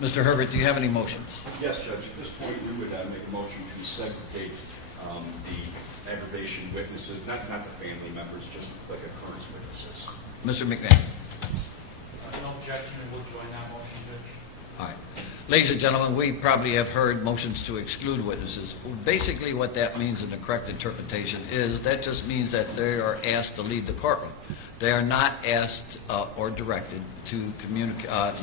Mr. Herbert, do you have any motions? Yes, Judge. At this point, we would make a motion to segregate the aggravation witnesses, not the family members, just like occurrence witnesses. Mr. McMahon. No objection, and we'll join that motion, Judge. All right. Ladies and gentlemen, we probably have heard motions to exclude witnesses. Basically, what that means in the correct interpretation is that just means that they are asked to leave the courtroom. They are not asked or directed to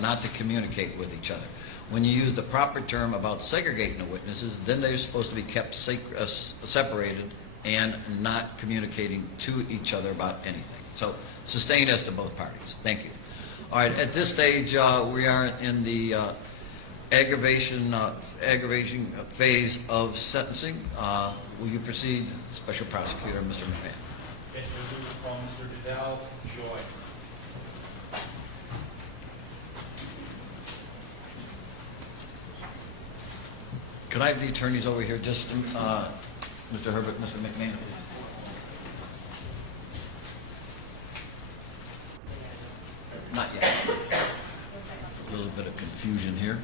not to communicate with each other. When you use the proper term about segregating the witnesses, then they're supposed to be kept separated and not communicating to each other about anything. So, sustained as to both parties. Thank you. All right, at this stage, we are in the aggravation phase of sentencing. Will you proceed, Special Prosecutor, Mr. McMahon? Yes, we will call Mr. Vidale Joy. Could I have the attorneys over here, just Mr. Herbert, Mr. McMahon? Not yet. A little bit of confusion here.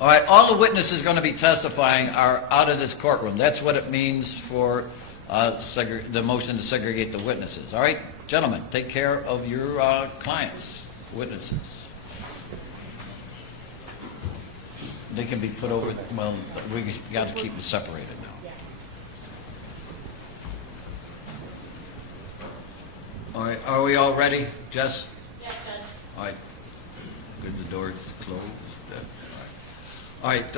All right, all the witnesses going to be testifying are out of this courtroom. That's what it means for the motion to segregate the witnesses. All right, gentlemen, take care of your clients, witnesses. They can be put over, well, we got to keep them separated now. All right, are we all ready, Jess? Yes, Judge. All right, good, the door is closed. All right,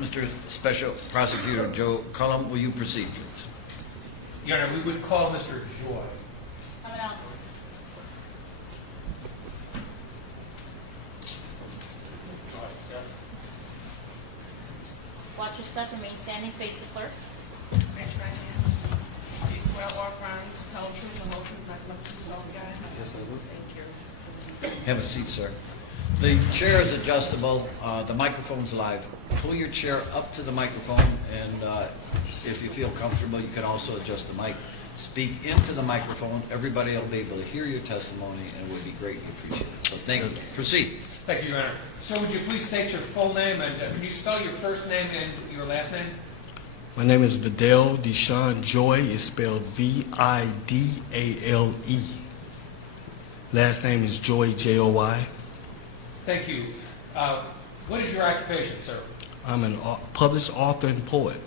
Mr. Special Prosecutor Joe Cullum, will you proceed, please? Your Honor, we would call Mr. Joy. Coming out. Watch your step, remain standing, face the clerk. Raise your right hand. Do you swear or affirm to tell the truth, the whole truth, nothing but the truth, so help you God? Yes, I do. Thank you. Have a seat, sir. The chair is adjustable. The microphone's live. Pull your chair up to the microphone, and if you feel comfortable, you can also adjust the mic. Speak into the microphone. Everybody will be able to hear your testimony, and it would be greatly appreciated. So thank you. Proceed. Thank you, Your Honor. Sir, would you please state your full name, and can you spell your first name and your last name? My name is Vidale Deshaun Joy. It's spelled Vidale. Last name is Joy, Joy. Thank you. What is your occupation, sir? I'm a published author and poet.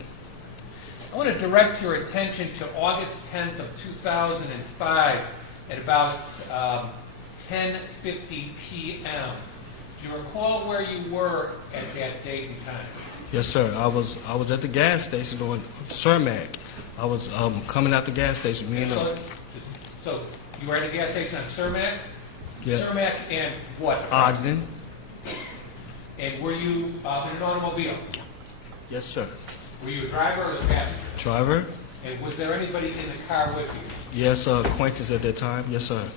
I want to direct your attention to August 10th of 2005 at about 10:50 p.m. Do you recall where you were at that date and time? Yes, sir. I was at the gas station on Cermak. I was coming out the gas station. So you were at the gas station on Cermak? Yeah. Cermak and what? Ogden. And were you in an automobile? Yes, sir. Were you a driver or a passenger? Driver. And was there anybody in the car with you? Yes, acquaintance at that time. Yes, sir.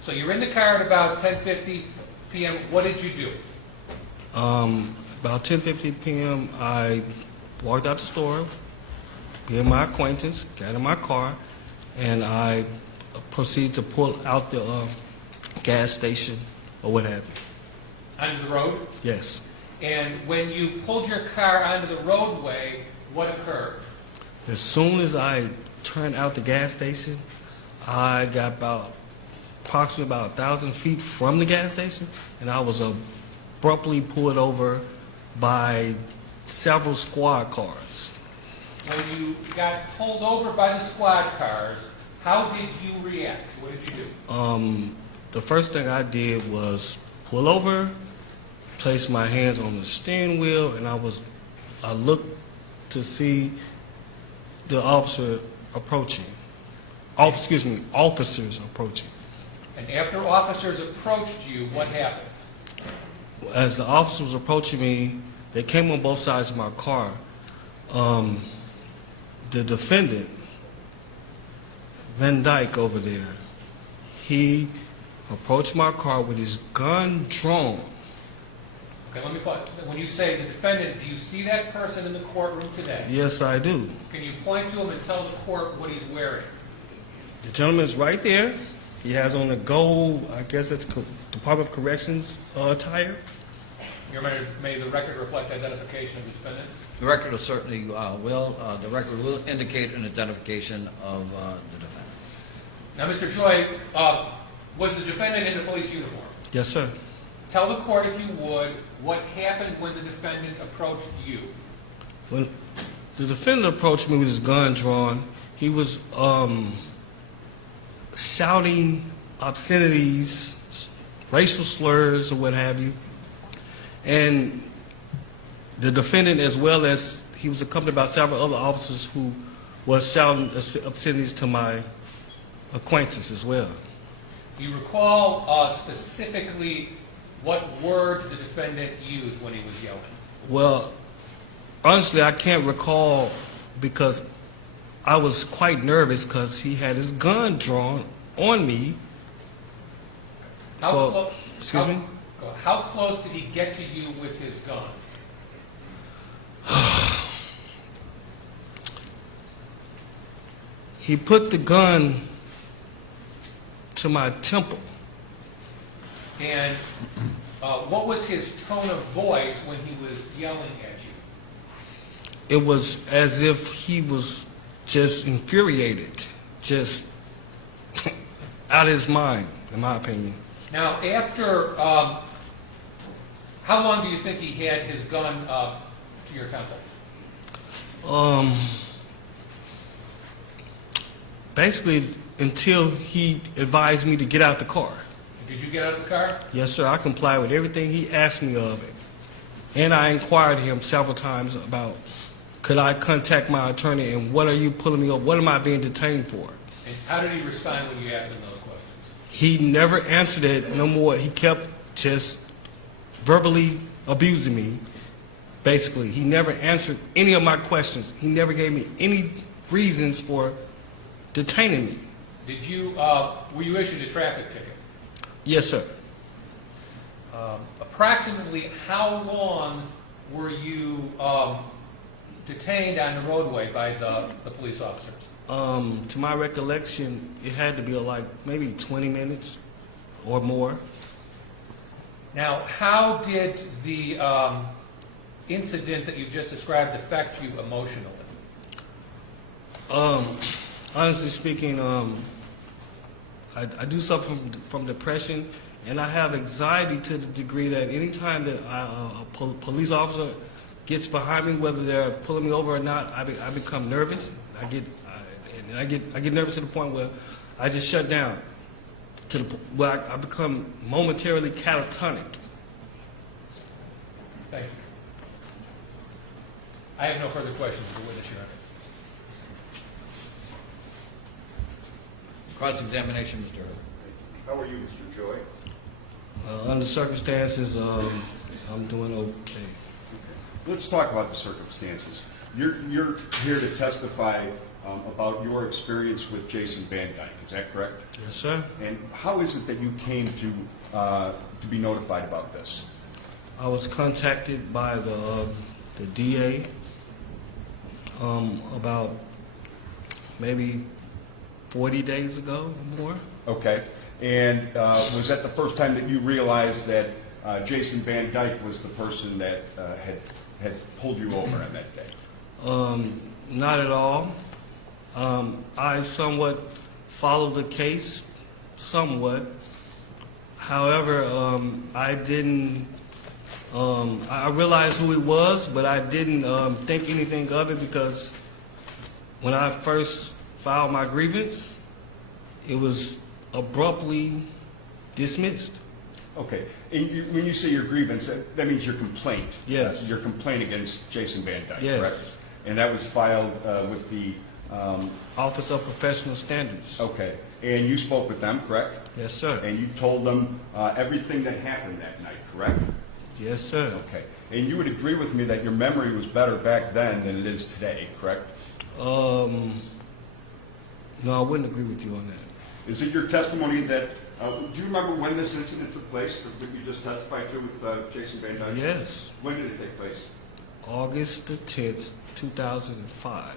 So you're in the car at about 10:50 p.m. What did you do? About 10:50 p.m., I walked out the store, me and my acquaintance, got in my car, and I proceeded to pull out the gas station or what have you. Onto the road? Yes. And when you pulled your car onto the roadway, what occurred? As soon as I turned out the gas station, I got approximately about 1,000 feet from the gas station, and I was abruptly pulled over by several squad cars. When you got pulled over by the squad cars, how did you react? What did you do? The first thing I did was pull over, place my hands on the steering wheel, and I looked to see the officer approaching. Officers approaching. And after officers approached you, what happened? As the officers was approaching me, they came on both sides of my car. The defendant, Dyke over there, he approached my car with his gun drawn. Okay, let me pause. When you say the defendant, do you see that person in the courtroom today? Yes, I do. Can you point to him and tell the court what he's wearing? The gentleman's right there. He has on a gold, I guess it's Department of Corrections attire. May the record reflect identification of the defendant? The record will certainly will. The record will indicate an identification of the defendant. Now, Mr. Choi, was the defendant in the police uniform? Yes, sir. Tell the court, if you would, what happened when the defendant approached you. When the defendant approached me with his gun drawn, he was shouting obscenities, racial slurs, or what have you. And the defendant, as well as he was accompanied by several other officers who was shouting obscenities to my acquaintance as well. Do you recall specifically what words the defendant used when he was yelling? Well, honestly, I can't recall because I was quite nervous because he had his gun drawn on me. Excuse me? How close did he get to you with his gun? He put the gun to my temple. And what was his tone of voice when he was yelling at you? It was as if he was just infuriated, just out of his mind, in my opinion. Now, after, how long do you think he had his gun to your temple? Basically, until he advised me to get out the car. Did you get out of the car? Yes, sir. I complied with everything he asked me of it. And I inquired him several times about, could I contact my attorney, and what are you pulling me up? What am I being detained for? And how did he respond when you asked him those questions? He never answered it no more. He kept just verbally abusing me, basically. He never answered any of my questions. He never gave me any reasons for detaining me. Did you, were you issued a traffic ticket? Yes, sir. Approximately how long were you detained on the roadway by the police officers? To my recollection, it had to be like maybe 20 minutes or more. Now, how did the incident that you just described affect you emotionally? Honestly speaking, I do suffer from depression, and I have anxiety to the degree that anytime that a police officer gets behind me, whether they're pulling me over or not, I become nervous. I get nervous to the point where I just shut down. Where I become momentarily catatonic. Thank you. I have no further questions of the witness, Your Honor. Cross-examination, Mr. Herbert. How are you, Mr. Joy? Under circumstances, I'm doing okay. Let's talk about the circumstances. You're here to testify about your experience with Jason Van Dyke. Is that correct? Yes, sir. And how is it that you came to be notified about this? I was contacted by the DA about maybe 40 days ago or more. Okay. And was that the first time that you realized that Jason Van Dyke was the person that had pulled you over on that day? Not at all. I somewhat followed the case, somewhat. However, I didn't. I realized who he was, but I didn't think anything of it because when I first filed my grievance, it was abruptly dismissed. Okay. And when you say your grievance, that means your complaint. Yes. Your complaint against Jason Van Dyke, Yes. correct? And that was filed with the... Office of Professional Standards. Okay. And you spoke with them, correct? Yes, sir. And you told them everything that happened that night, correct? Yes, sir. Okay. And you would agree with me that your memory was better back then than it is today, correct? No, I wouldn't agree with you on that. Is it your testimony that... do you remember when this incident took place that you just testified to with Jason Van Dyke? Yes. When did it take place? August the 10th, 2005.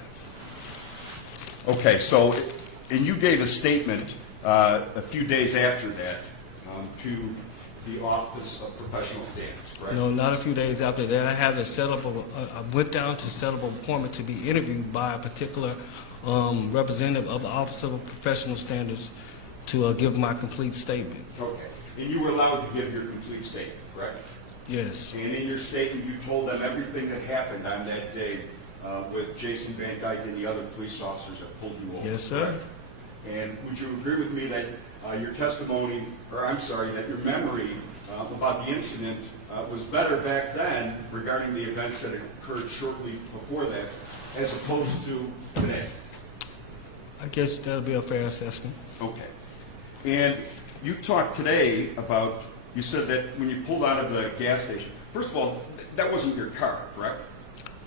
Okay, so, and you gave a statement a few days after that to the Office of Professional Standards, correct? No, not a few days after that. I had to set up I went down to set up an appointment to be interviewed by a particular representative of the Office of Professional Standards to give my complete statement. Okay. And you were allowed to give your complete statement, correct? Yes. And in your statement, you told them everything that happened on that day with Jason Van Dyke and the other police officers that pulled you over. Yes, sir. correct? And would you agree with me that your testimony, or I'm sorry, that your memory about the incident was better back then regarding the events that occurred shortly before that, as opposed to today? I guess that'll be a fair assessment. Okay. And you talked today about, you said that when you pulled out of the gas station, first of all, that wasn't your car, correct?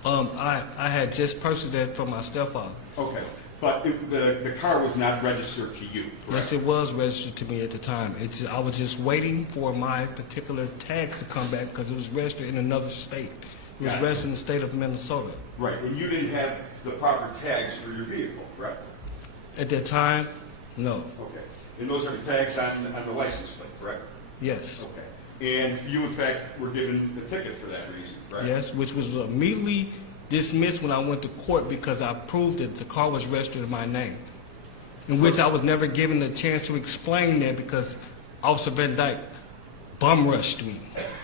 I had just purchased that from my stepfather. Okay. But the car was not registered to you, correct? Yes, it was registered to me at the time. I was just waiting for my particular tags to come back because it was registered in another state. It was Got it. registered in the state of Minnesota. Right. And you didn't have the proper tags for your vehicle, correct? At that time, no. Okay. And those are the tags on the license plate, correct? Yes. Okay. And you, in fact, were given the ticket for that reason, correct? Yes, which was immediately dismissed when I went to court because I proved that the car was registered in my name, in which I was never given the chance to explain that because Officer Van Dyke bum rushed me.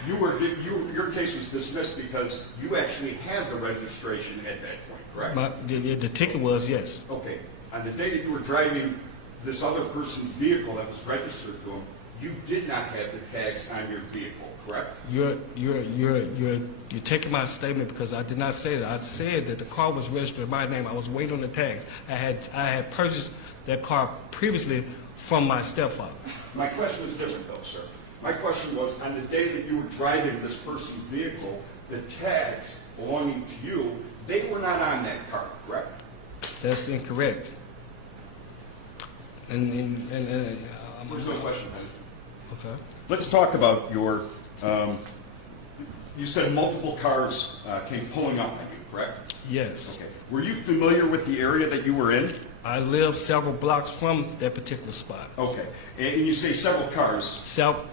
Your case was dismissed because you actually had the registration at that point, correct? The ticket was, yes. Okay. On the day that you were driving this other person's vehicle that was registered to him, you did not have the tags on your vehicle, correct? You're taking my statement because I did not say that. I said that the car was registered in my name. I was waiting on the tags. I had purchased that car previously from my stepfather. My question is different though, sir. My question was, on the day that you were driving this person's vehicle, the tags belonging to you, they were not on that car, correct? That's incorrect. There's no question, man. Okay. Let's talk about your, you said multiple cars came pulling up on you, correct? Yes. Okay. Were you familiar with the area that you were in? I live several blocks from that particular spot. Okay. And you say several cars.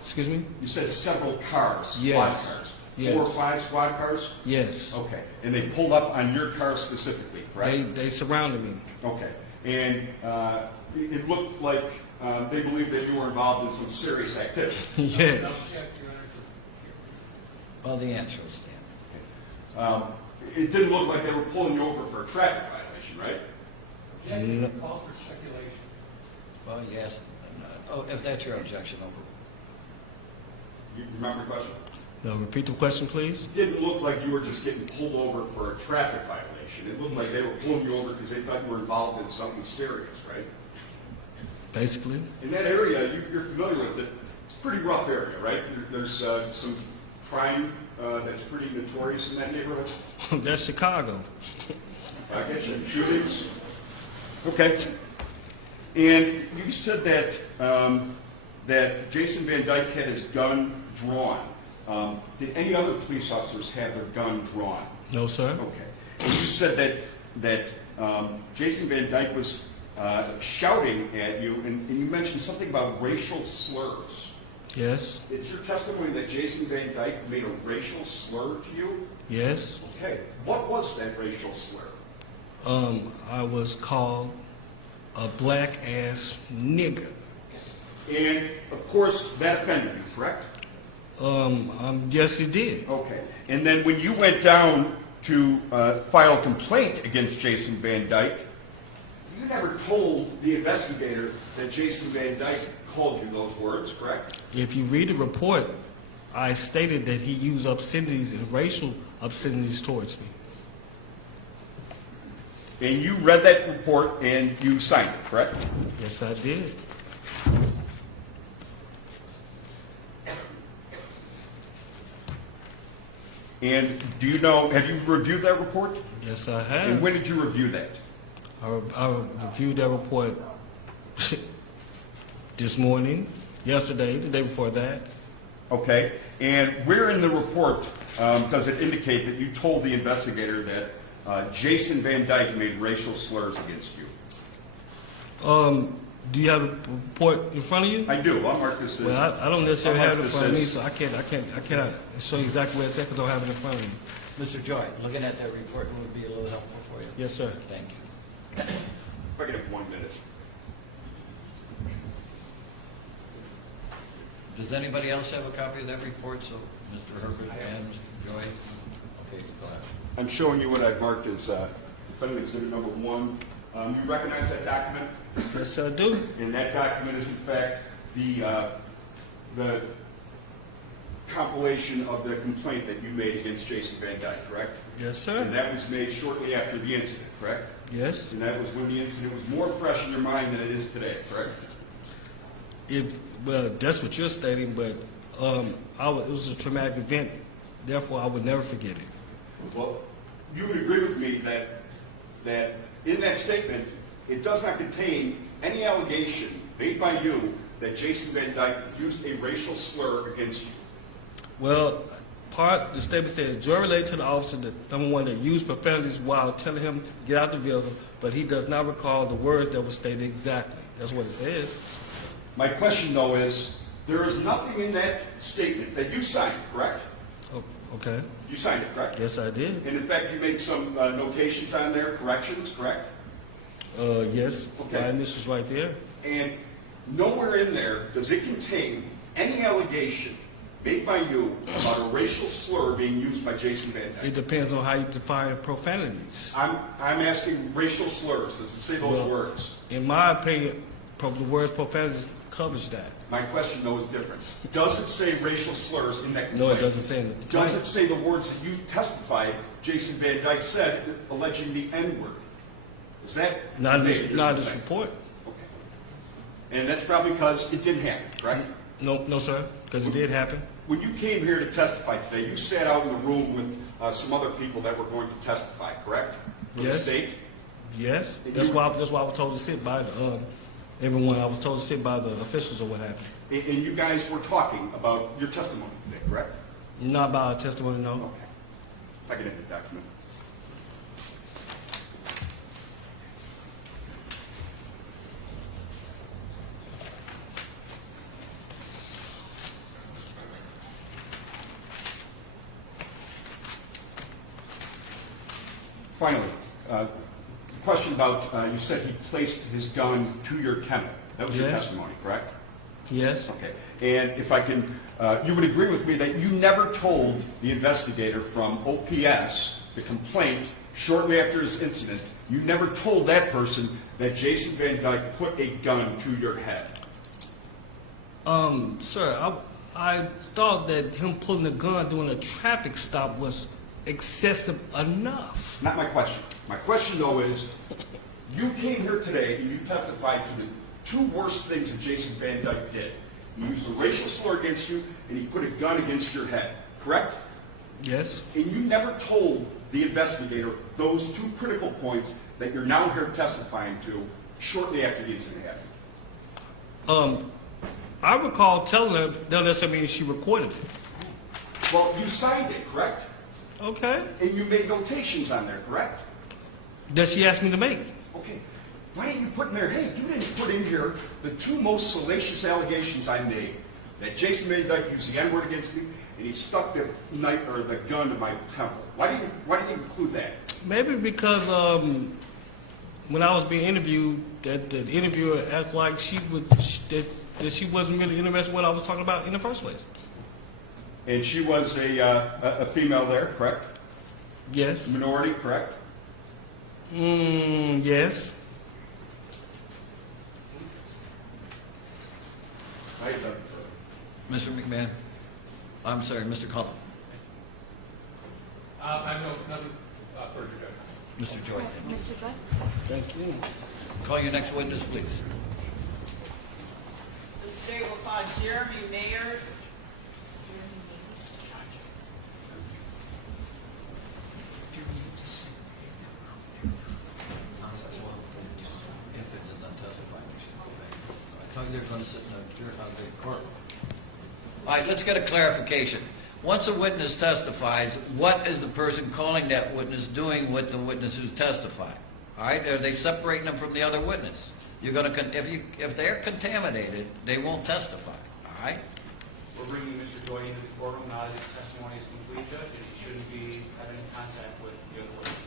Excuse me? You said several cars, Yes. squad cars. Yes. 4 or 5 squad cars? Yes. Okay. And they pulled up on your car specifically, correct? They surrounded me. Okay. And it looked like they believed that you were involved in some serious activity. Yes. Well, the answer is Dan. It didn't look like they were pulling you over for a traffic violation, right? Objection calls for speculation. Well, yes. If that's your objection, over. You remember the question? No, repeat the question, please. It didn't look like you were just getting pulled over for a traffic violation. It looked like they were pulling you over because they thought you were involved in something serious, right? Basically. In that area, you're familiar with it. It's a pretty rough area, right? There's some crime that's pretty notorious in that neighborhood. That's Chicago. I get you. Shootings. Okay. And you said that that Jason Van Dyke had his gun drawn. Did any other police officers have their gun drawn? No, sir. Okay. And you said that Jason Van Dyke was shouting at you, and you mentioned something about racial slurs. Yes. Is your testimony that Jason Van Dyke made a racial slur to you? Yes. Okay. What was that racial slur? I was called a black ass nigger. And of course, that offended you, correct? Yes, it did. Okay. And then when you went down to file a complaint against Jason Van Dyke, you never told the investigator that Jason Van Dyke called you those words, correct? If you read the report, I stated that he used obscenities and racial obscenities towards me. And you read that report and you signed it, correct? Yes, I did. And do you know, have you reviewed that report? Yes, I And have. when did you review that? I reviewed that report this morning, yesterday, the day before that. Okay. And where in the report does it indicate that you told the investigator that Jason Van Dyke made racial slurs against you? Do you have a report in front of you? I do, I'll mark this as. Well, I don't necessarily I'll have it mark in front of me, this so I cannot show you exactly where it's at because I don't have it in front of me. Mr. Joy, looking at that report would be a little helpful for you. Yes, sir. Thank you. If I can have 1 minute. Does anybody else have a copy of that report? So, Mr. Herbert and Mr. Joy? Okay, go ahead. I'm showing you what I've marked as defendant exhibit number 1. You recognize that document? Yes, sir, I do. And that document is in fact the compilation of the complaint that you made against Jason Van Dyke, correct? Yes, And sir. that was made shortly after the incident, correct? Yes. And that was when the incident was more fresh in your mind than it is today, correct? Well, that's what you're stating, but it was a traumatic event. Therefore, I would never forget it. Well, you would agree with me that in that statement, it does not contain any allegation made by you that Jason Van Dyke used a racial slur against you. Well, the statement says, Joy related to the officer that, number one, that used profanities while telling him to get out the vehicle, but he does not recall the words that were stated exactly. That's what it says. My question, though, is there is nothing in that statement that you signed, correct? Oh, okay. You signed it, correct? Yes, I did. And in fact, you made some notations on there, corrections, correct? Yes. Okay. My initials right there. And nowhere in there does it contain any allegation made by you about a racial slur being used by Jason Van Dyke. It depends on how you define profanities. I'm asking racial slurs. Does it say those Well, words? In my opinion, the words profanities covers that. My question, though, is different. Does it say racial slurs in that complaint? No, it doesn't say in the complaint. Does it say the words that you testified Jason Van Dyke said, alleging the N-word? Is that Not in conveyed in this complaint? report. Okay. And that's probably because it didn't happen, right? No, sir, because it did happen. When you came here to testify today, you sat out in the room with some other people that were going to testify, correct? For the Yes. state? Yes, And that's you- why I was told to sit by everyone. I was told to sit by the officials or what have you. And you guys were talking about your testimony today, correct? Not about a testimony, no. Okay. If I can have the document. Finally, question about, you said he placed his gun to your kennel. That was your Yes. testimony, correct? Yes. Okay. And if I can, you would agree with me that you never told the investigator from OPS, the complaint, shortly after this incident, you never told that person that Jason Van Dyke put a gun to your head. Sir, I thought that him pulling the gun during a traffic stop was excessive enough. Not my question. My question, though, is you came here today and you testified to the two worst things that Jason Van Dyke did. He used a racial slur against you and he put a gun against your head, correct? Yes. And you never told the investigator those two critical points that you're now here testifying to shortly after the incident happened. I recall telling her, that doesn't mean she recorded it. Well, you signed it, correct? Okay. And you made notations on there, correct? That she asked me to make. Okay. Why didn't you put in there, hey, you didn't put in here the two most salacious allegations I made, that Jason Van Dyke used the N-word against me, and he stuck the knife or the gun to my temple. Why didn't you include that? Maybe because when I was being interviewed, that the interviewer acted like that she wasn't really interested in what I was talking about in the first place. And she was a female there, correct? Yes. Minority, correct? Yes. Mr. McMahon? I'm sorry, Mr. Cullen? I have nothing further, Judge. Mr. Joy? Mr. Joy? Thank you. Call your next witness, please. The state will call Jeremy Mayers. I thought they were going to sit in the court. All right, let's get a clarification. Once a witness testifies, what is the person calling that witness doing with the witness who testified? All right, are they separating them from the other witness? You're gonna, if they're contaminated, they won't testify, all right? We're bringing Mr. Joy into the courtroom now that his testimony is complete, Judge, and he shouldn't be having any contact with the other witnesses.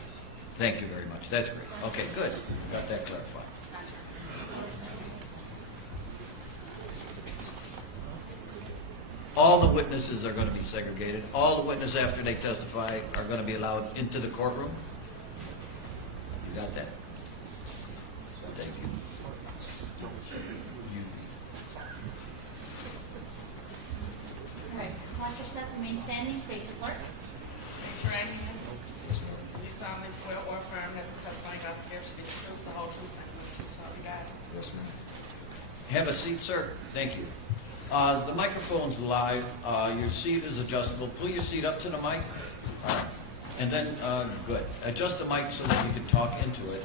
Thank you very much, that's great. Okay, good, got that clarified. All the witnesses are gonna be segregated. All the witnesses after they testify are gonna be allowed into the courtroom? You got that? Thank you. All right, watch your step, remain standing, face the clerk. Raise your right hand. Do you solemnly swear or affirm that the testimony God gives should be the truth, the whole truth, and nothing but the truth, so help you God? Yes, ma'am. Have a seat, sir. Thank you. The microphone's live. Your seat is adjustable. Pull your seat up to the mic. All right. And then, good. Adjust the mic so that you can talk into it.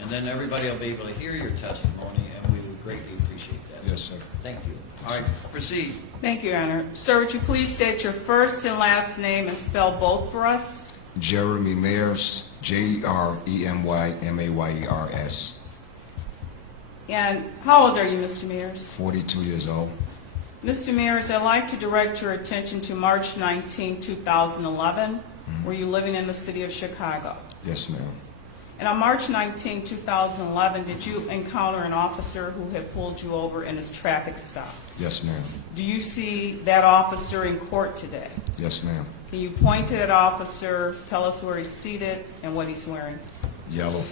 And then everybody will be able to hear your testimony, and we would greatly appreciate that. Yes, sir. Thank you. All right, proceed. Thank you, Your Honor. Sir, would you please state your first and last name and spell both for us? Jeremy Mayers, Jeremymayers, And how old are you, Mr. Mears? 42 years old. Mr. Mears, I'd like to direct your attention to March 19, 2011. Were you living in the city of Chicago? Yes, ma'am. And on March 19, 2011, did you encounter an officer who had pulled you over in his traffic stop? Yes, ma'am. Do you see that officer in court today? Yes, ma'am. Can you point to that officer, tell us where he's seated and what he's wearing? Yellow.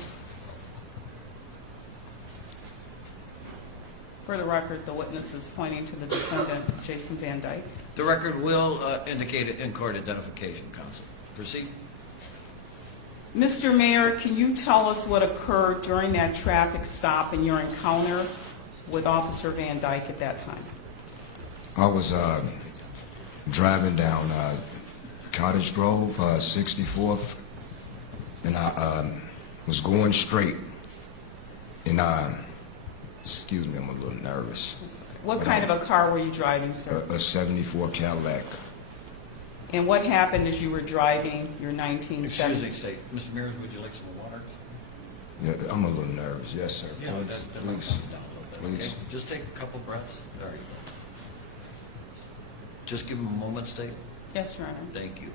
For the record, the witness is pointing to the defendant, Jason Van Dyke. The record will indicate it in court identification, counsel. Proceed. Mr. Mayor, can you tell us what occurred during that traffic stop and your encounter with Officer Van Dyke at that time? I was driving down Cottage Grove, 64th, and I was going straight. And excuse me, I'm a little nervous. What kind of a car were you driving, sir? A 74 Cadillac. And what happened as you were driving your Excuse 1970? me, state. Mr. Mears, would you like some water? Yeah, I'm a little nervous. Yes, sir. Yeah, Please, that might please, calm down a little bit, please. okay? Just take a couple breaths. There you go. Just give him a moment, state. Yes, Your Honor. Thank you.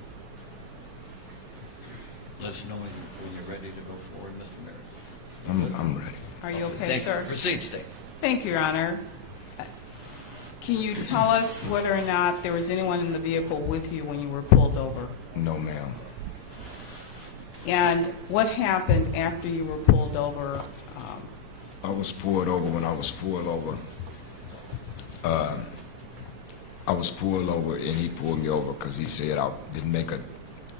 Let us know when you're ready to go forward, Mr. Mears. I'm ready. Are you okay, Thank you. sir? Proceed, state. Thank you, Your Honor. Can you tell us whether or not there was anyone in the vehicle with you when you were pulled over? No, ma'am. And what happened after you were pulled over? I was pulled over. When I was pulled over, I was pulled over, and he pulled me over because he said I didn't make a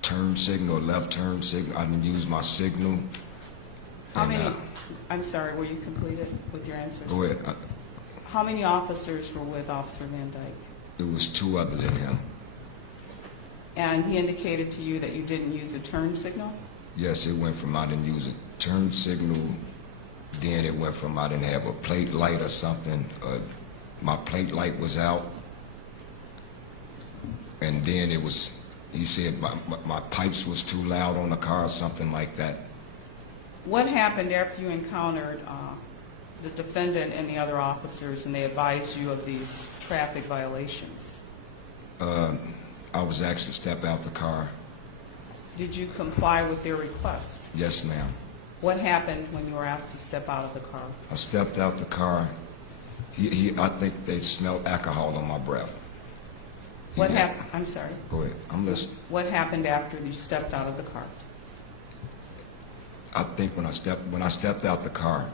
turn signal, left turn signal. I didn't use my signal. How And, many, I'm sorry, were you completed with your answers? Go ahead. How many officers were with Officer Van Dyke? It was two other than him. And he indicated to you that you didn't use a turn signal? Yes, it went from I didn't use a turn signal, then it went from I didn't have a plate light or something. My plate light was out, and then it was, he said my pipes was too loud on the car or something like that. What happened after you encountered the defendant and the other officers and they advised you of these traffic violations? I was asked to step out the car. Did you comply with their request? Yes, ma'am. What happened when you were asked to step out of the car? I stepped out the car. I think they smelled alcohol on my breath. What happened? I'm sorry. Go ahead. I'm listening. What happened after you stepped out of the car? I think when I stepped out the car,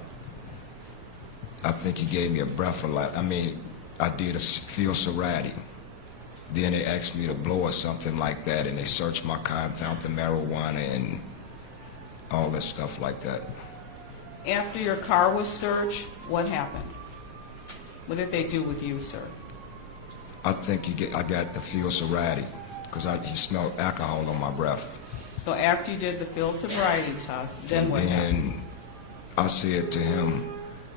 I think he gave me a breath of life. I mean, I did a field sobriety. Then they asked me to blow or something like that, and they searched my car and found the marijuana and all that stuff like that. After your car was searched, what happened? What did they do with you, sir? I think I got the field sobriety because he smelled alcohol on my breath. So after you did the field sobriety test, then what happened? And I said to him,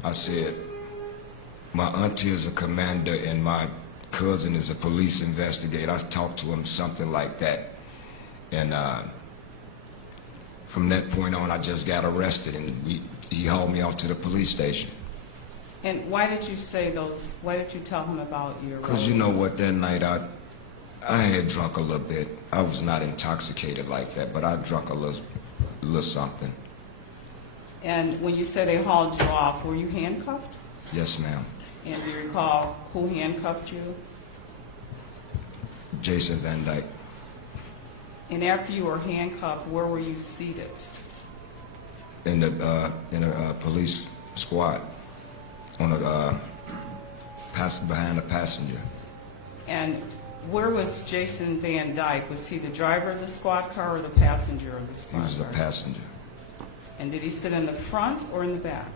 I said, my auntie is a commander and my cousin is a police investigator. I talked to him something like that. And from that point on, I just got arrested, and he hauled me off to the police station. And why did you say those, why did you tell him about your Because you know relatives? what, that night I had drunk a little bit. I was not intoxicated like that, but I drunk a little something. And when you said they hauled you off, were you handcuffed? Yes, ma'am. And do you recall who handcuffed you? Jason Van Dyke. And after you were handcuffed, where were you seated? In the police squad, on the behind the passenger. And where was Jason Van Dyke? Was he the driver of the squad car or the passenger of the He squad was the car? passenger. And did he sit in the front or in the back?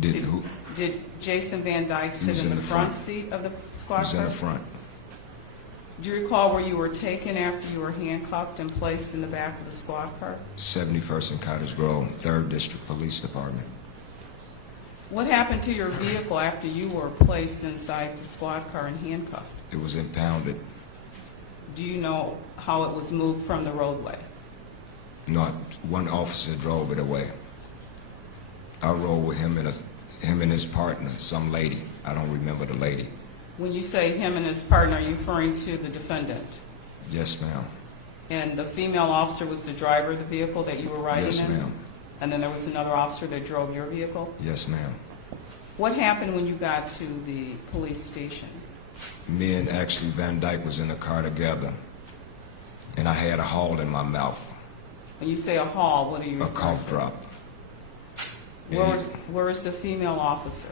Did who? Did Jason Van Dyke sit was in in the the front front. seat of the He squad was in car? the front. Do you recall where you were taken after you were handcuffed and placed in the back of the squad car? 71st and Cottage Grove, 3rd District Police Department. What happened to your vehicle after you were placed inside the squad car and handcuffed? It was impounded. Do you know how it was moved from the roadway? Not one officer drove it away. I rode with him and his partner, some lady. I don't remember the lady. When you say him and his partner, are you referring to the defendant? Yes, ma'am. And the female officer was the driver of the vehicle that you were riding in? Yes, ma'am. And then there was another officer that drove your vehicle? Yes, ma'am. What happened when you got to the police station? Me and actually Van Dyke was in the car together, and I had a haul in my mouth, When you say a haul, what are you a referring cough to? drop. Where is the female officer?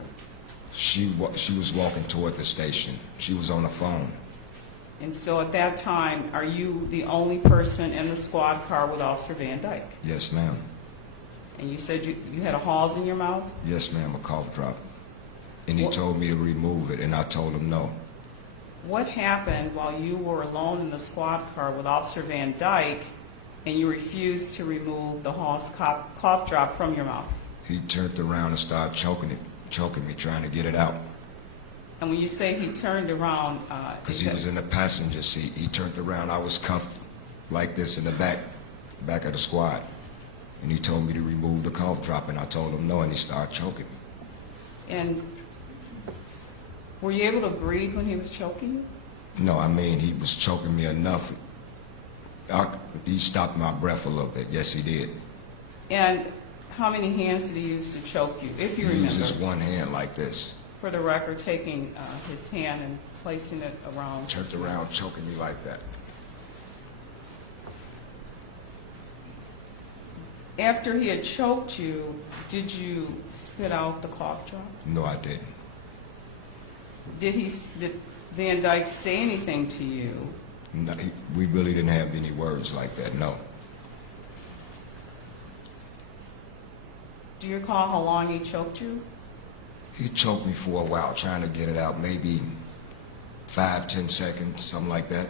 She was walking toward the station. She was on the phone. And so at that time, are you the only person in the squad car with Officer Van Dyke? Yes, ma'am. And you said you had a Halls in your mouth? Yes, ma'am, a cough drop. And he What- told me to remove it, and I told him no. What happened while you were alone in the squad car with Officer Van Dyke and you refused to remove the Halls cough drop from your mouth? He turned around and started choking me, trying to get it out. And when you say he turned around, Because he was in the passenger seat. He turned around. I was cuffed like this in the back of the squad. And he told me to remove the cough drop, and I told him no, and he started choking me. and were you able to breathe when he was choking you? No, I mean, he was choking me enough. He stopped my breath a little bit. Yes, he did. And how many hands did he use to choke you, if you He used his remember? one hand like this. For the record, taking his hand and placing it around. Turned around, choking me like that. After he had choked you, did you spit out the cough drop? No, I didn't. Did Van Dyke say anything to you? No, we really didn't have any words like that, no. Do you recall how long he choked you? He choked me for a while, trying to get it out, maybe 5-10 seconds, something like that.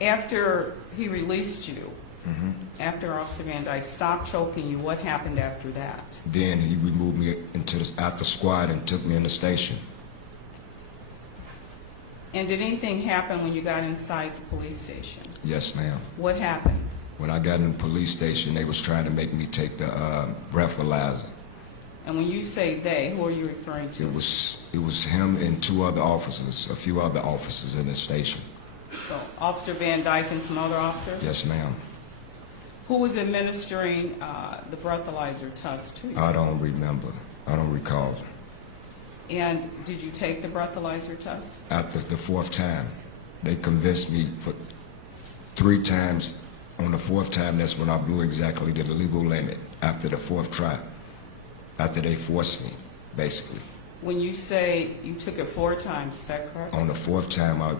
After he released you, after Officer Van Dyke stopped choking you, what happened after that? Then he removed me out the squad and took me in the station. And did anything happen when you got inside the police station? Yes, ma'am. What happened? When I got in the police station, they was trying to make me take the breathalyzer. And when you say they, who are you referring to? It was him and two other officers, a few other officers in the station. So Officer Van Dyke and some other officers? Yes, ma'am. Who was administering the breathalyzer test to you? I don't remember. I don't recall. And did you take the breathalyzer test? After the 4th time, they convinced me for 3 times. On the 4th time, that's when I blew exactly the legal limit. After the 4th try, after they forced me, basically. When you say you took it 4 times, is that correct? On the 4th time, I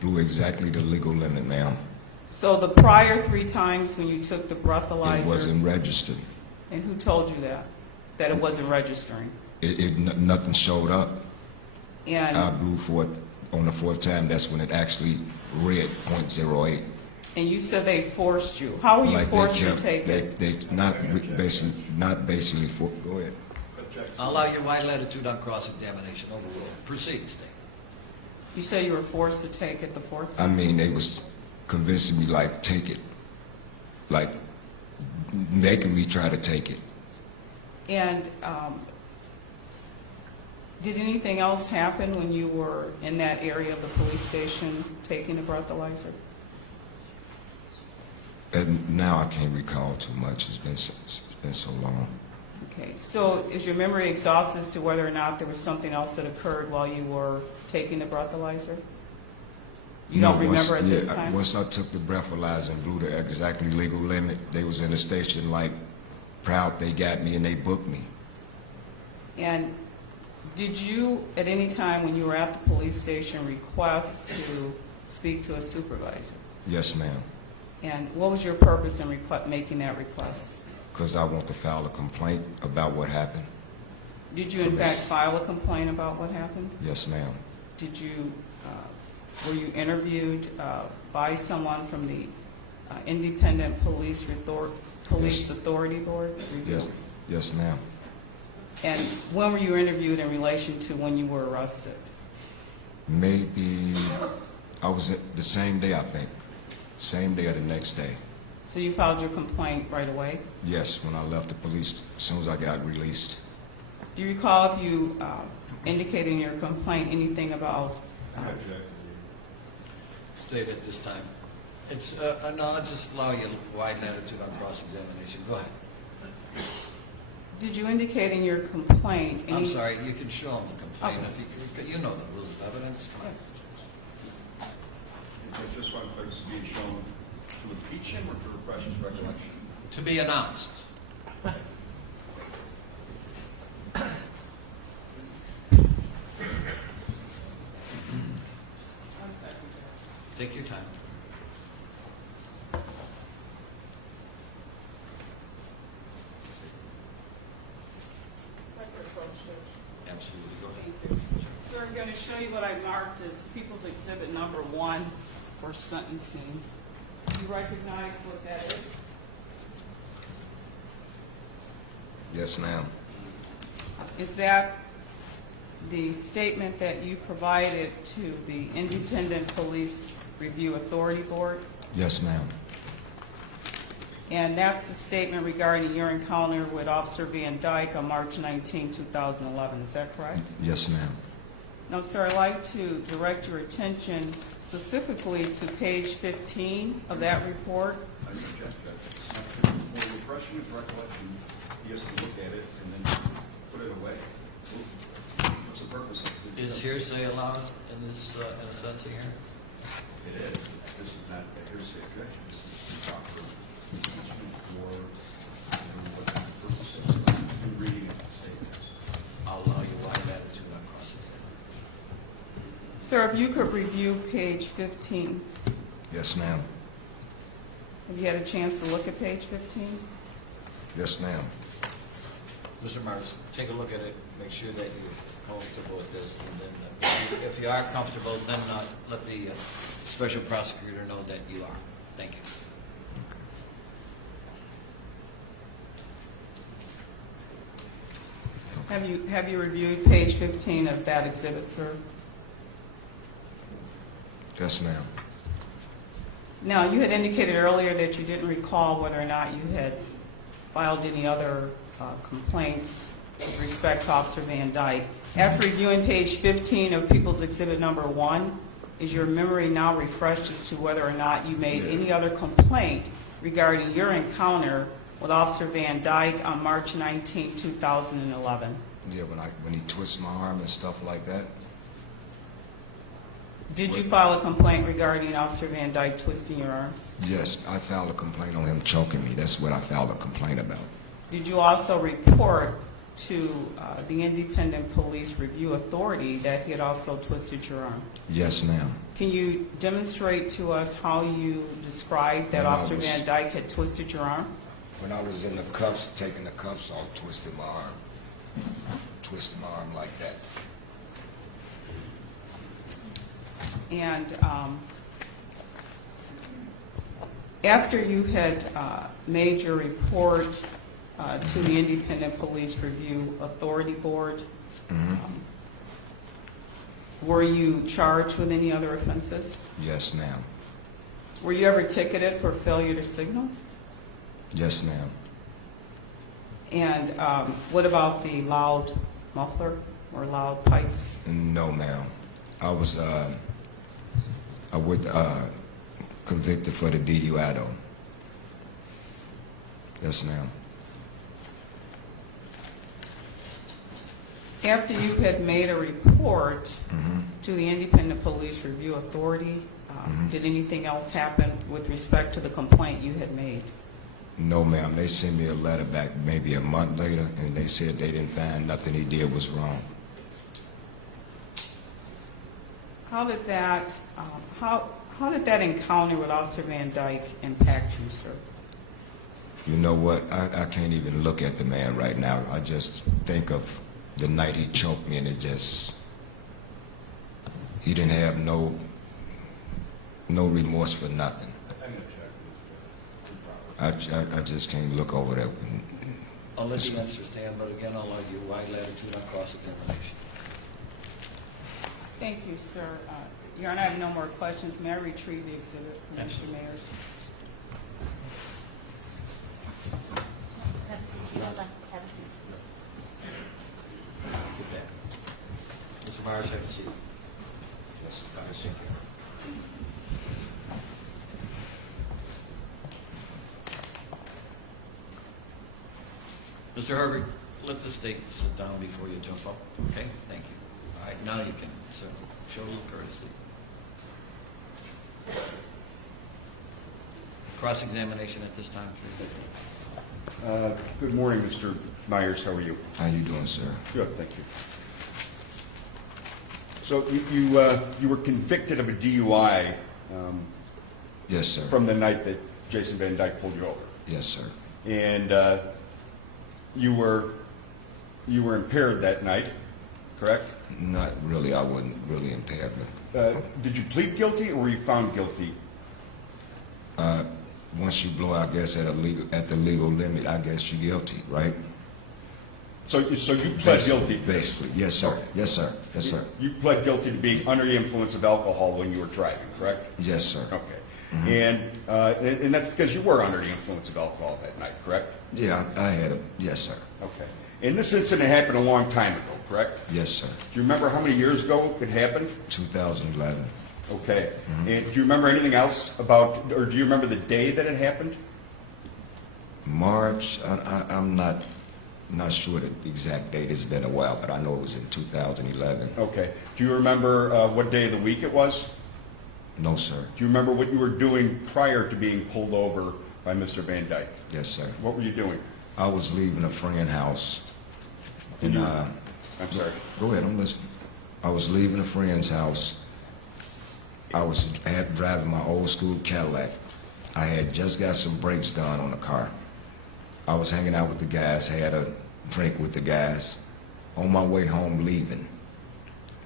blew exactly the legal limit, ma'am. So the prior 3 times when you took the breathalyzer, It wasn't registered. and who told you that? That it wasn't registering? Nothing showed up. I And, blew for it on the 4th time. That's when it actually read .08. and you said they forced you. How were you Like forced to take they, it? they not basically for. Go ahead. I'll allow your wide latitude on cross-examination overruled. Proceed, State. You say you were forced to take it the 4th I time? mean, they was convincing me like take it, like making me try to take it. And did anything else happen when you were in that area of the police station taking the breathalyzer? And now I can't recall too much. It's been so long. Okay, so is your memory exhausted as to whether or not there was something else that occurred while you were taking the breathalyzer? You don't remember at this time? Once I took the breathalyzer and blew the exactly legal limit, they was in the station like proud they got me and they booked me. And did you, at any time when you were at the police station, request to speak to a supervisor? Yes, ma'am. And what was your purpose in making that request? Because I want to file a complaint about what happened. Did you in fact file a complaint about what happened? Yes, ma'am. Did you, were you interviewed by someone from the Independent Police Authority Board? Yes, yes, ma'am. And when were you interviewed in relation to when you were arrested? Maybe I was the same day, I think. Same day or the next day. So you filed your complaint right away? Yes, when I left the police, as soon as I got released. Do you recall if you indicated in your complaint anything about... State at this time. It's, no, I'll just allow you wide latitude on cross-examination. Go ahead. Did you indicate in your complaint any... I'm sorry, you can show them the complaint. Okay. If you know the rules of evidence. Come on. I just want folks to be shown to impeach him or to refresh his recollection? To be announced. Take your time. Absolutely. Go ahead. Sir, I'm going to show you what I marked as People's Exhibit number 1 for sentencing. Do you recognize what that is? Yes, ma'am. Is that the statement that you provided to the Independent Police Review Authority Board? Yes, ma'am. And that's the statement regarding your encounter with Officer Van Dyke on March 19, 2011. Is that correct? Yes, ma'am. Now, sir, I'd like to direct your attention specifically to page 15 of that report. I suggest that for refreshing his recollection, he has to look at it and then put it away. What's the purpose of it? Is hearsay allowed in this, in a sense here? It is. This is not a hearsay objection. This is proper impeachment for what the purpose is. In reading it, statements. I'll allow you wide latitude on cross-examination. Sir, if you could review page 15. Yes, ma'am. Have you had a chance to look at page 15? Yes, ma'am. Mr. Marks, take a look at it, make sure that you're comfortable with this, and then if you are comfortable, then let the special prosecutor know that you are. Thank you. Have you reviewed page 15 of that exhibit, sir? Yes, ma'am. Now, you had indicated earlier that you didn't recall whether or not you had filed any other complaints with respect to Officer Van Dyke. After reviewing page 15 of People's Exhibit number 1, is your memory now refreshed as to whether or not you made any other complaint regarding your encounter with Officer Van Dyke on March 19, 2011? Yeah, when he twists my arm and stuff like that. Did you file a complaint regarding Officer Van Dyke twisting your arm? Yes, I filed a complaint on him choking me. That's what I filed a complaint about. Did you also report to the Independent Police Review Authority that he had also twisted your arm? Yes, ma'am. Can you demonstrate to us how you described that Officer Van Dyke had twisted your arm? When I was in the cuffs, taking the cuffs off, twisted my arm. Twisted my arm like that. And after you had made your report to the Independent Police Review Authority Board, were you charged with any other offenses? Yes, ma'am. Were you ever ticketed for failure to signal? Yes, ma'am. And what about the loud muffler or loud pipes? No, ma'am. I was convicted for the DUI though. Yes, ma'am. After you had made a report to the Independent Police Review Authority, did anything else happen with respect to the complaint you had made? No, ma'am. They sent me a letter back maybe a month later, and they said they didn't find nothing he did was wrong. How did that encounter with Officer Van Dyke impact you, sir? You know what? I can't even look at the man right now. I just think of the night he choked me, and he didn't have no remorse for nothing. I just can't look over that. I'll let the answer stand, but again, I'll argue wide latitude on cross-examination. Thank you, sir. Your Honor, I have no more questions. May I retrieve the exhibit from Mr. Mayers? Have a seat. Hold on. Have a seat. Get back. Mr. Myers, have a seat. Yes, I see. Mr. Herbert, let the state sit down before you jump up, okay? Thank you. All right, now you can show a little courtesy. Cross-examination at this time, please. Good morning, Mr. Myers. How are you? How you doing, sir? Good, thank you. So you were convicted of a DUI Yes, sir. from the night that Jason Van Dyke pulled you over, Yes, sir. and you were impaired that night, correct? Not really. I wasn't really impaired, but Did you plead guilty or were you found guilty? once you blow, I guess, at the legal limit, I guess you're guilty, right? So you pled guilty to this? Basically, yes, sir. Yes, sir. Yes, sir. You pled guilty to being under the influence of alcohol when you were driving, correct? Yes, sir. Okay. And that's because you were under the influence of alcohol that night, correct? Yeah, I had a, yes, sir. Okay. And this incident happened a long time ago, correct? Yes, sir. Do you remember how many years ago it happened? 2011. Okay. And do you remember anything else about, or do you remember the day that it happened? March, I'm not sure the exact date. It's been a while, but I know it was in 2011. Okay. Do you remember what day of the week it was? No, sir. Do you remember what you were doing prior to being pulled over by Mr. Van Dyke? Yes, sir. What were you doing? I was leaving a friend's house. And I'm sorry. go ahead, I'm listening. I was leaving a friend's house. I was driving my old school Cadillac. I had just got some brakes done on the car. I was hanging out with the guys, had a drink with the guys. On my way home leaving,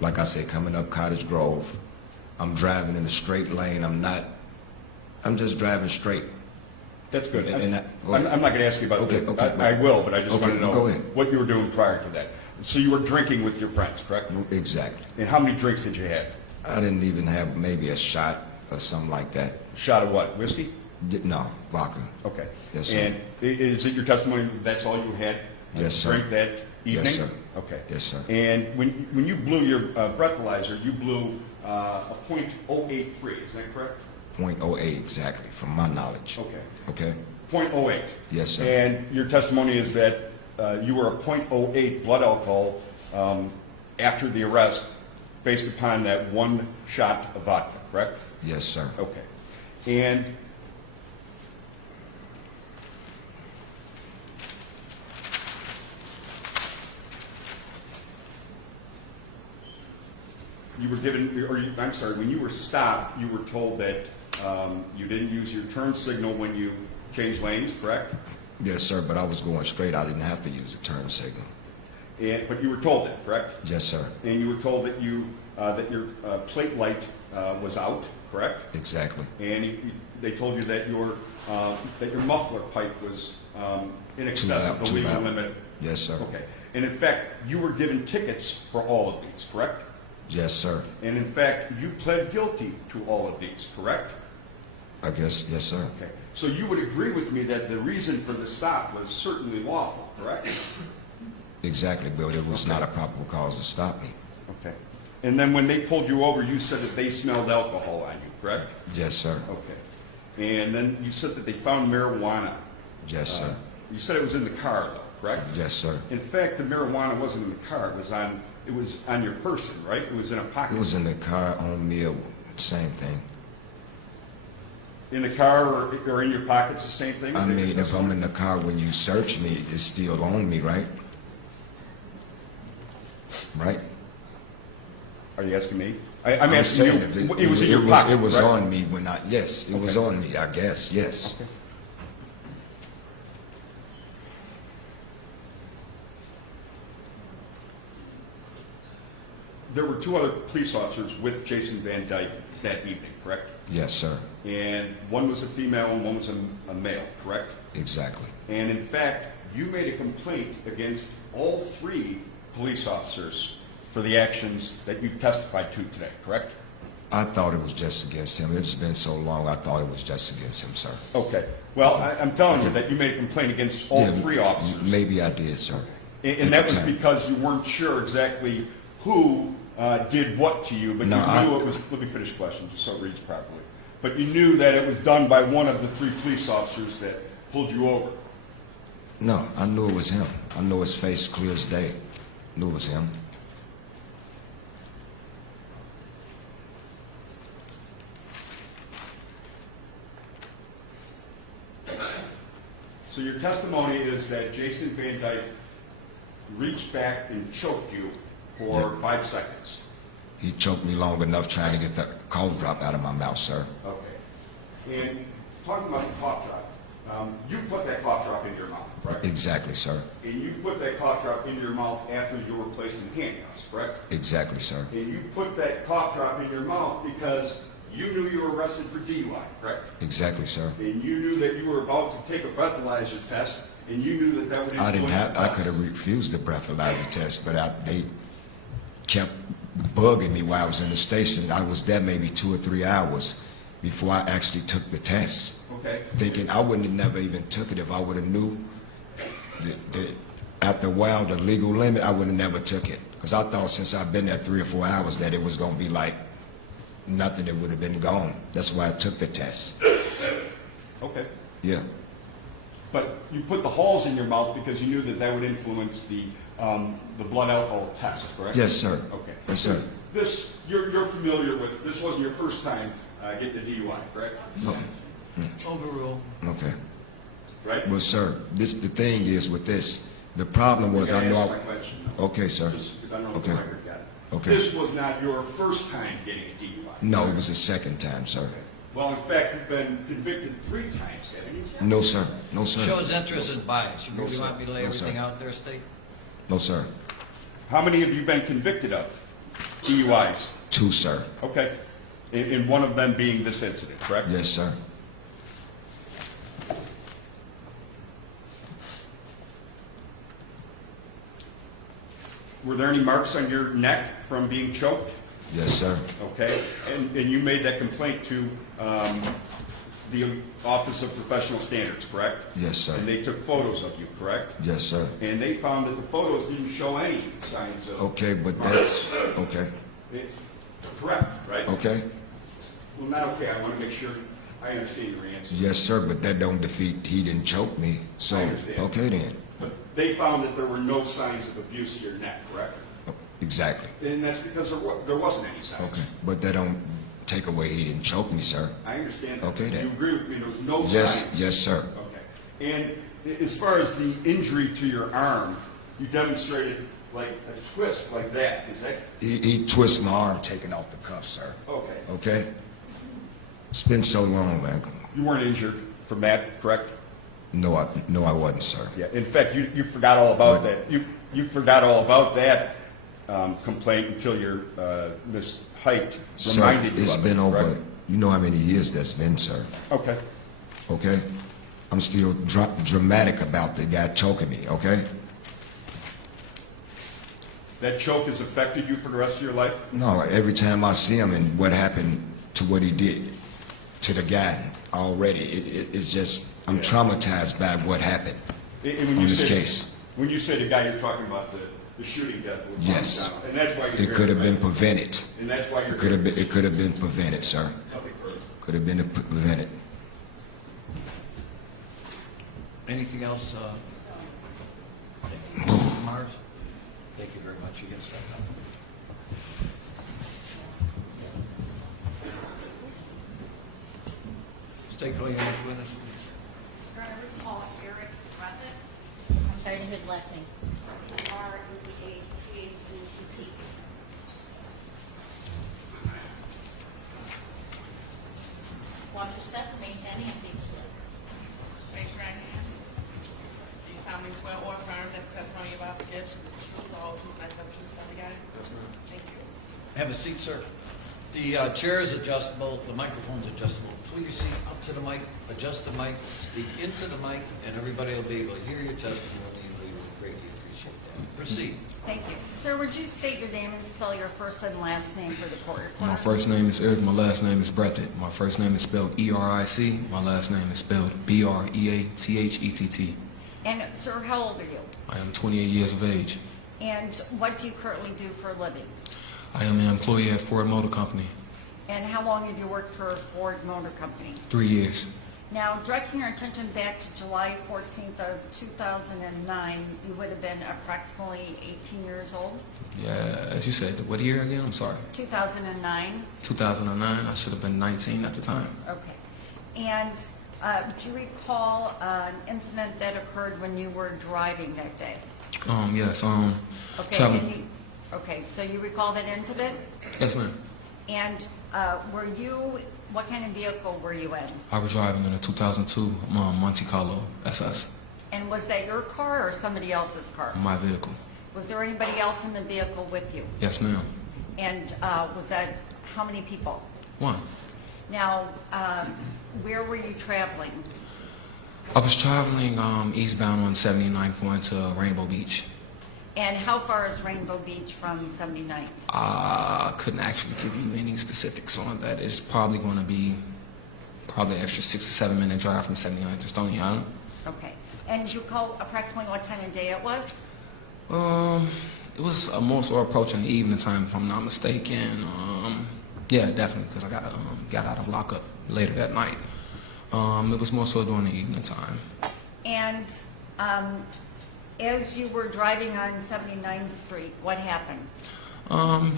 like I said, coming up Cottage Grove, I'm driving in a straight lane. I'm just driving straight. That's good. Go I'm ahead. not going to ask you about Okay, that. okay. I will, but I just Okay, want to know go ahead. what you were doing prior to that. So you were drinking with your friends, correct? Exactly. And how many drinks did you have? I didn't even have maybe a shot or something like that. Shot of what? Whiskey? No, vodka. Okay. Yes, sir. And is it your testimony that that's all you had? Yes, sir. Drink that evening? Yes, sir. Okay. Yes, sir. And when you blew your breathalyzer, you blew a .083, is that correct? .08 exactly, from my knowledge. Okay. Okay? .08. Yes, sir. And your testimony is that you were a .08 blood alcohol after the arrest based upon that one shot of vodka, correct? Yes, sir. Okay. And you were given, I'm sorry, when you were stopped, you were told that you didn't use your turn signal when you changed lanes, correct? Yes, sir, but I was going straight. I didn't have to use the turn signal. But you were told that, correct? Yes, sir. And you were told that your plate light was out, correct? Exactly. And they told you that your muffler pipe was in excess of the Too legal loud. limit. Yes, sir. Okay. And in fact, you were given tickets for all of these, correct? Yes, sir. And in fact, you pled guilty to all of these, correct? I guess, yes, sir. Okay. So you would agree with me that the reason for the stop was certainly lawful, correct? Exactly, but it was not a probable cause to stop me. Okay. And then when they pulled you over, you said that they smelled alcohol on you, correct? Yes, sir. Okay. And then you said that they found marijuana. Yes, sir. You said it was in the car, though, correct? Yes, sir. In fact, the marijuana wasn't in the car. It was on your person, right? It was in a pocket. It was in the car, on me, same thing. In the car or in your pockets, the same thing? I mean, if I'm in the car, when you search me, it's still on me, right? Right? Are you asking me? I'm I'm asking you. saying if It was in your pocket, It was right? on me when yes, it was Okay. on me, I guess, yes. Okay. There were two other police officers with Jason Van Dyke that evening, correct? Yes, sir. And one was a female and one was a male, correct? Exactly. And in fact, you made a complaint against all three police officers for the actions that you've testified to today, correct? I thought it was just against him. It's been so long, I thought it was just against him, sir. Okay. Well, I'm telling you that you made a complaint against all Yeah, three officers. Maybe I did, sir. And that At the was time. because you weren't sure exactly who did what to you, but No, you knew it was, let me finish the question just so it reads properly. But you knew that it was done by one of the three police officers that pulled you over. No, I knew it was him. I know his face clear as day. Knew it was him. So your testimony is that Jason Van Dyke reached back and choked you for Yeah. 5 seconds. He choked me long enough trying to get the cough drop out of my mouth, sir. Okay. And talking about the cough drop, you put that cough drop into your mouth, correct? Exactly, sir. And you put that cough drop into your mouth after you were placed in handcuffs, correct? Exactly, sir. And you put that cough drop in your mouth because you knew you were arrested for DUI, correct? Exactly, sir. And you knew that you were about to take a breathalyzer test, and you knew that that would influence I could have refused the breathalyzer test, but they kept bugging me while I was in the station. I was there maybe 2 or 3 hours before I actually took the test. Okay. Thinking I wouldn't have never even took it if I would have knew that after a while, the legal limit, I would have never took it. Because I thought since I've been there 3 or 4 hours that it was going to be like nothing, it would have been gone. That's why I took the test. Okay. Yeah. But you put the holes in your mouth because you knew that that would influence the blood alcohol test, correct? Yes, sir. Okay. Yes, sir. This, you're familiar with, this wasn't your first time getting a DUI, correct? No. Overrule. Okay. Right? Well, sir, the thing is with this, the problem was I You know. gotta answer my question. Okay, sir. Just because I know the Okay. record got it. Okay. This was not your first time getting a DUI. No, it correct? was the second time, sir. Okay. Well, in fact, you've been convicted 3 times, haven't you? No, sir. No, sir. Shows interest and bias. You No, really sir. want me to lay No, everything sir. out there, State? No, sir. How many have you been convicted of DUIs? 2, sir. Okay. And one of them being this incident, correct? Yes, sir. Were there any marks on your neck from being choked? Yes, sir. Okay. And you made that complaint to the Office of Professional Standards, correct? Yes, sir. And they took photos of you, correct? Yes, sir. And they found that the photos didn't show any signs of Okay, but marks. that's, okay. Correct, right? Okay. Well, not okay. I want to make sure I understand your answer. Yes, sir, but that don't defeat, he didn't choke me. So, I understand. okay then. But they found that there were no signs of abuse to your neck, correct? Exactly. And that's because there wasn't any signs. Okay, but that don't take away he didn't choke me, sir. I understand that. Okay, then. You agree with me, there was no Yes, signs? yes, sir. Okay. And as far as the injury to your arm, you demonstrated like a twist like that, is that? He twists my arm taking off the cuff, sir. Okay. Okay? It's been so long, man. You weren't injured from that, correct? No, I wasn't, sir. Yeah. In fact, you forgot all about that. You forgot all about that complaint until your Miss Height Sir, reminded you it's of been it, over, correct? you know how many years that's been, sir. Okay. Okay? I'm still dramatic about the guy choking me, okay? That choke has affected you for the rest of your life? No, every time I see him and what happened to what he did. to the guy already. It's just, I'm traumatized by what happened And on this case. When you say the guy, you're talking about the shooting death with Yes. Johnstown, and that's why you're It here, could have been right? prevented. And that's why you're It could have been prevented, sir. Nothing further. Could have been prevented. Anything else, Mars? Thank you very much. You can step up. State clear, witness. Your Honor, recall Eric Breathett. I'm sorry, I didn't hear the last name. Breathett. Watch your step, remain standing, and please salute. Raise your right hand. Do you solemnly swear or affirm that the testimony you're about to give should be the truth, the whole truth, and nothing but the truth, so help you God? Yes, ma'am. Thank you. Have a seat, sir. The chair is adjustable, the microphone's adjustable. Please seat up to the mic, adjust the mic, speak into the mic, and everybody will be able to hear your testimony. We would greatly appreciate that. Proceed. Thank you. Sir, would you state your name and spell your first and last name for the court reporter? My first name is Eric, my last name is Breathett. My first name is spelled E-R-I-C, my last name is spelled B-R-E-A-T-H-E-T-T. And sir, how old are you? I am 28 years of age. And what do you currently do for a living? I am an employee at Ford Motor Company. And how long have you worked for Ford Motor Company? 3 years. Now, directing your attention back to July 14th of 2009, you would have been approximately 18 years old? Yeah, as you said, what year again? I'm sorry. 2009? 2009. I should have been 19 at the time. Okay. And do you recall an incident that occurred when you were driving that day? Yes. Okay, Traveling. okay, so you recall that incident? Yes, ma'am. And what kind of vehicle were you in? I was driving in a 2002 Monte Carlo SS, And was that your car or somebody else's car? my vehicle. Was there anybody else in the vehicle with you? Yes, ma'am. And was that, how many people? One. Now, where were you traveling? I was traveling eastbound on 79 going to Rainbow Beach. And how far is Rainbow Beach from 79th? I couldn't actually give you any specifics on that. It's probably going to be an extra 6 to 7 minute drive from 79 to Stony Island. Okay. And do you recall approximately what time of day it was? It was more so approaching the evening time, if I'm not mistaken. Yeah, definitely, because I got out of lockup later that night. It was more so during the evening time. And as you were driving on 79th Street, what happened?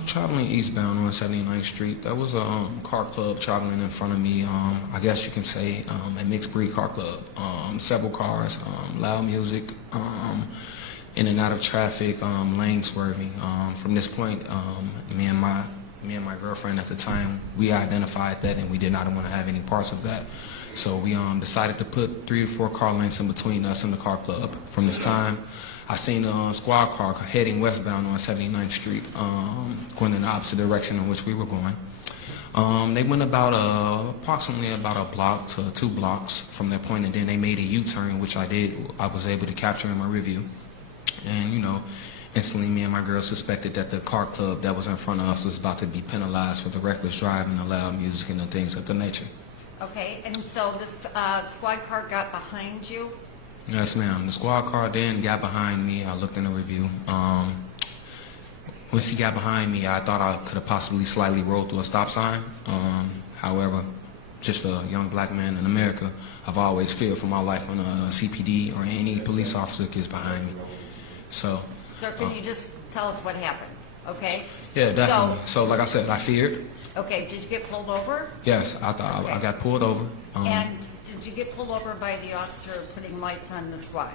Traveling eastbound on 79th Street, there was a car club traveling in front of me. I guess you can say a mixed breed car club. Several cars, loud music, in and out of traffic, lane swerving. From this point, me and my girlfriend at the time, we identified that and we did not want to have any parts of that. So we decided to put 3 to 4 car lengths in between us and the car club. From this time, I seen a squad car heading westbound on 79th Street, going in the opposite direction in which we were going. They went approximately about a block to 2 blocks from that point, and then they made a U-turn, which I was able to capture in my review. And, instantly me and my girl suspected that the car club that was in front of us was about to be penalized for the reckless driving, the loud music, and the things of the nature. Okay, and so this squad car got behind you? Yes, ma'am. The squad car then got behind me. I looked in the review. When she got behind me, I thought I could have possibly slightly rolled through a stop sign. However, just a young black man in America, I've always feared for my life when a CPD or any police officer gets behind me. So. Sir, can you just tell us what happened, okay? Yeah, definitely. So like I said, I feared. Okay, did you get pulled over? Yes, I thought I got pulled over. And did you get pulled over by the officer putting lights on the squad?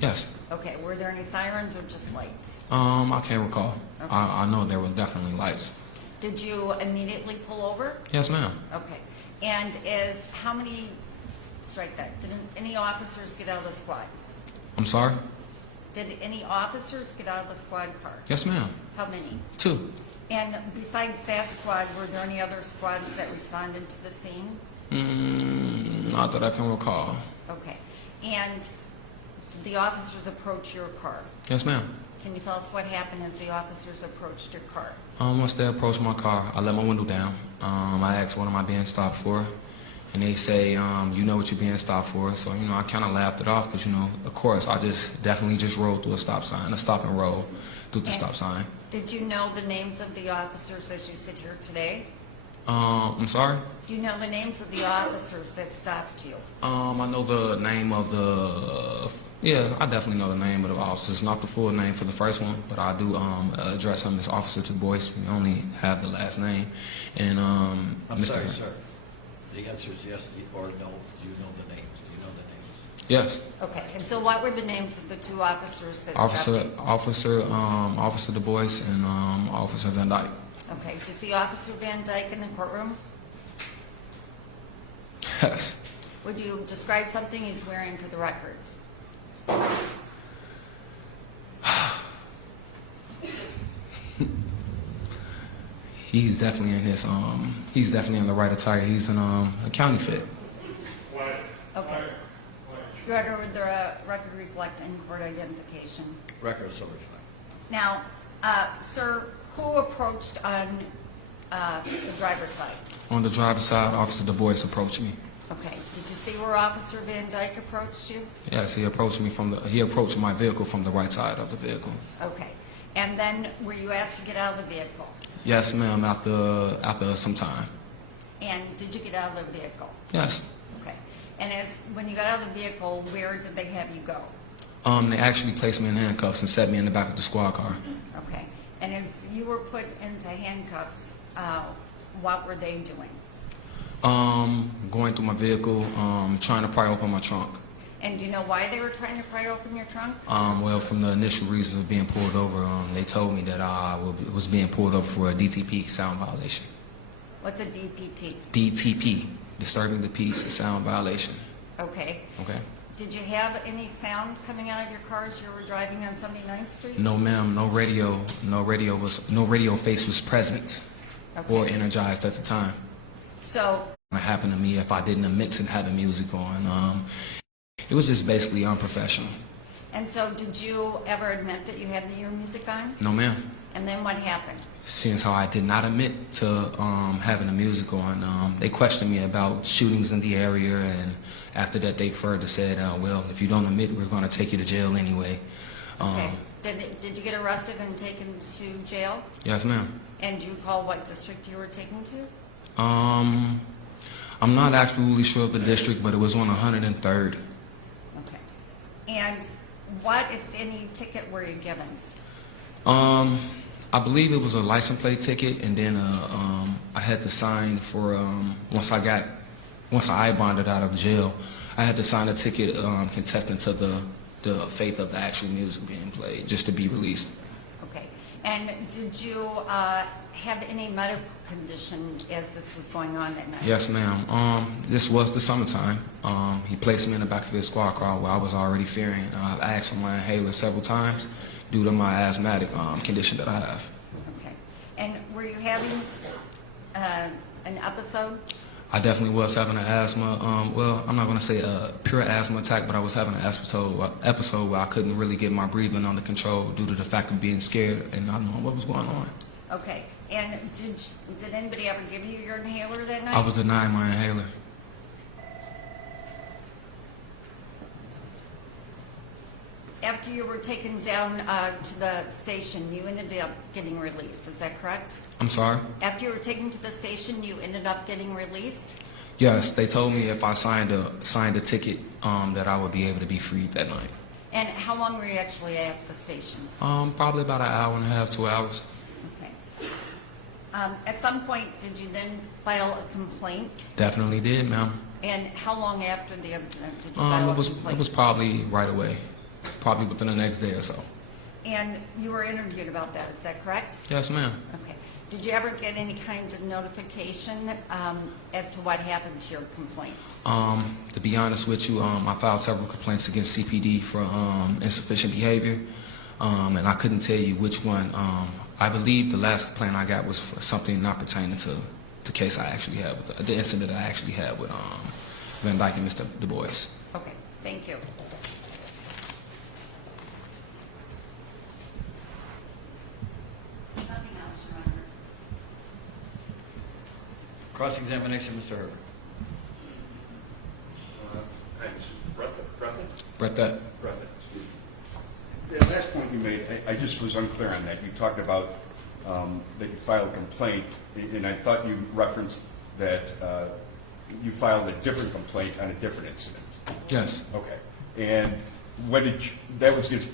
Yes. Okay, were there any sirens or just lights? I can't recall. Okay. I know there was definitely lights. Did you immediately pull over? Yes, ma'am. Okay. And how many, strike that, did any officers get out of the squad? I'm sorry? Did any officers get out of the squad car? Yes, ma'am. How many? 2. And besides that squad, were there any other squads that responded to the scene? Not that I can recall. Okay. And did the officers approach your car? Yes, ma'am. Can you tell us what happened as the officers approached your car? Once they approached my car, I let my window down. I asked what am I being stopped for, and they say, you know what you're being stopped for. So, I kind of laughed it off because, of course, I just definitely just rolled through a stop sign, a stop and roll through the stop sign. Did you know the names of the officers as you sit here today? I'm sorry? Do you know the names of the officers that stopped you? I know the name of I definitely know the name of the officers. Not the full name for the first one, but I do address him as Officer Du Bois. We only have the last name. And I'm sorry, sir. The answer is yes or no. Do you know the names? Do you know the names? Yes. Okay, and so what were the names of the two officers that stopped you? Officer Du Bois and Officer Van Dyke. Okay, did you see Officer Van Dyke in the courtroom? Yes. Would you describe something he's wearing for the record? He's definitely he's definitely in the right attire. He's in a county fit. Okay. Your Honor, would the record reflect in-court identification? Record so reflect. Now, sir, who approached on the driver's side? On the driver's side, Officer Du Bois approached me. Okay. Did you see where Officer Van Dyke approached you? Yes, he approached my vehicle from the right side of the vehicle. Okay. And then were you asked to get out of the vehicle? Yes, ma'am, after some time. And did you get out of the vehicle? Yes. Okay. And when you got out of the vehicle, where did they have you go? They actually placed me in handcuffs and set me in the back of the squad car. Okay. And as you were put into handcuffs, what were they doing? Going through my vehicle, trying to pry open my trunk. And do you know why they were trying to pry open your trunk? Well, from the initial reasons of being pulled over, they told me that I was being pulled over for a DTP, sound violation. What's a DPT? DTP, disturbing the peace, a sound violation. Okay. Okay. Did you have any sound coming out of your car as you were driving on 79th Street? No, ma'am. No radio face was present or energized at the time. So. It happened to me if I didn't admit to having music on. It was just basically unprofessional. And so did you ever admit that you had your music on? No, ma'am. And then what happened? Since how I did not admit to having the music on, they questioned me about shootings in the area, and after that they further said, well, if you don't admit, we're going to take you to jail anyway. Okay. Did you get arrested and taken to jail? Yes, ma'am. And do you recall what district you were taken to? I'm not absolutely sure of the district, but it was on 103rd. Okay. And what, if any, ticket were you given? I believe it was a license plate ticket, and then I had to sign for once I bonded out of jail, I had to sign a ticket contesting to the faith of the actual music being played, just to be released. Okay. And did you have any medical condition as this was going on that night? Yes, ma'am. This was the summertime. He placed me in the back of his squad car where I was already fearing. I asked for my inhaler several times due to my asthmatic condition that I have. Okay. And were you having an episode? I definitely was having an asthma. Well, I'm not going to say a pure asthma attack, but I was having an episode where I couldn't really get my breathing under control due to the fact of being scared and not knowing what was going on. Okay. And did anybody ever give you your inhaler that night? I was denied my inhaler. After you were taken down to the station, you ended up getting released. Is that correct? I'm sorry? After you were taken to the station, you ended up getting released? Yes, they told me if I signed a ticket that I would be able to be freed that night. And how long were you actually at the station? Probably about an hour and a half, 2 hours. Okay. At some point, did you then file a complaint? Definitely did, ma'am. And how long after the incident did you file a complaint? It was probably right away, probably within the next day or so. And you were interviewed about that, is that correct? Yes, ma'am. Okay. Did you ever get any kind of notification as to what happened to your complaint? To be honest with you, I filed several complaints against CPD for insufficient behavior, and I couldn't tell you which one. I believe the last complaint I got was for something not pertaining to the case I actually had, with the incident I actually had with Van Dyke and Mr. Du Bois. Okay, thank you. Nothing else, Your Honor. Cross-examination, Mr. Herbert. Breathett. Breathett. The last point you made, I just was unclear on that. You talked about that you filed a complaint, and I thought you referenced that you filed a different complaint on a different incident. Yes. Okay. And when did you, that was against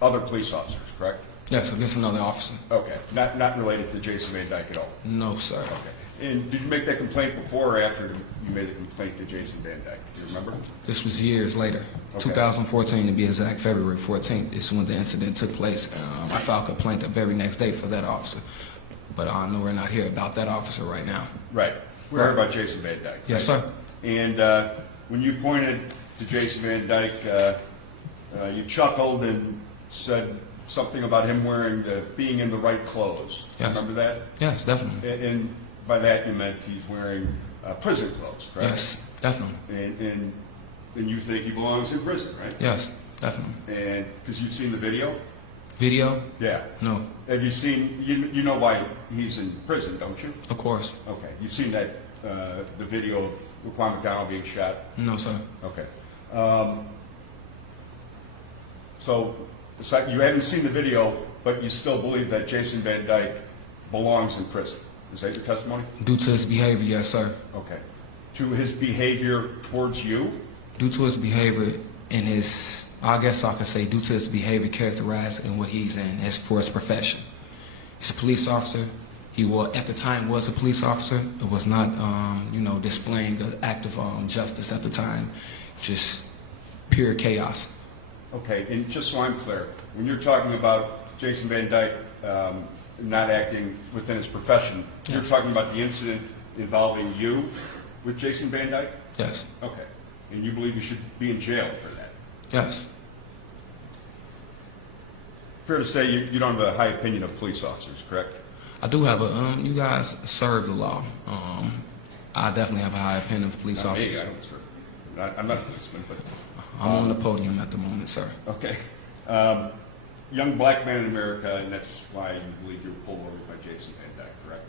other police officers, correct? Yes, against another officer. Okay. Not related to Jason Van Dyke at all? No, sir. Okay. And did you make that complaint before or after you made the complaint to Jason Van Dyke? Do you remember? This was years later. Okay. 2014 to be exact, February 14th is when the incident took place. I filed a complaint the very next day for that officer. But I know we're not here about that officer right now. Right. We're here about Jason Van Dyke. Yes, sir. And when you pointed to Jason Van Dyke, you chuckled and said something about him being in the right clothes. Yes. Remember that? Yes, definitely. And by that you meant he's wearing prison clothes, correct? Yes, definitely. And you think he belongs in prison, right? Yes, definitely. And because you've seen the video? Video? Yeah. No, Have you seen, you know why he's in prison, don't you? of course. Okay. You've seen that, the video of Laquan McDonald being shot? No, sir. Okay. So you haven't seen the video, but you still believe that Jason Van Dyke belongs in prison. Is that your testimony? Due to his behavior, yes, sir. Okay. To his behavior towards you? Due to his behavior and his, I guess I could say, due to his behavior characterized in what he's in as for his profession. He's a police officer. He was, at the time, was a police officer. It was not, displaying the act of justice at the time. Just pure chaos. Okay, and just so I'm clear, when you're talking about Jason Van Dyke not acting within his profession, you're Yes. talking about the incident involving you with Jason Van Dyke? Yes. Okay. And you believe you should be in jail for that? Yes. Fair to say you don't have a high opinion of police officers, correct? I do have a, you guys serve the law. I definitely have a high opinion of police Not me, officers. I don't, sir. I'm not a policeman, but... I'm on the podium at the moment, sir. Okay. Young black man in America, and that's why you believe you were pulled over by Jason Van Dyke, correct?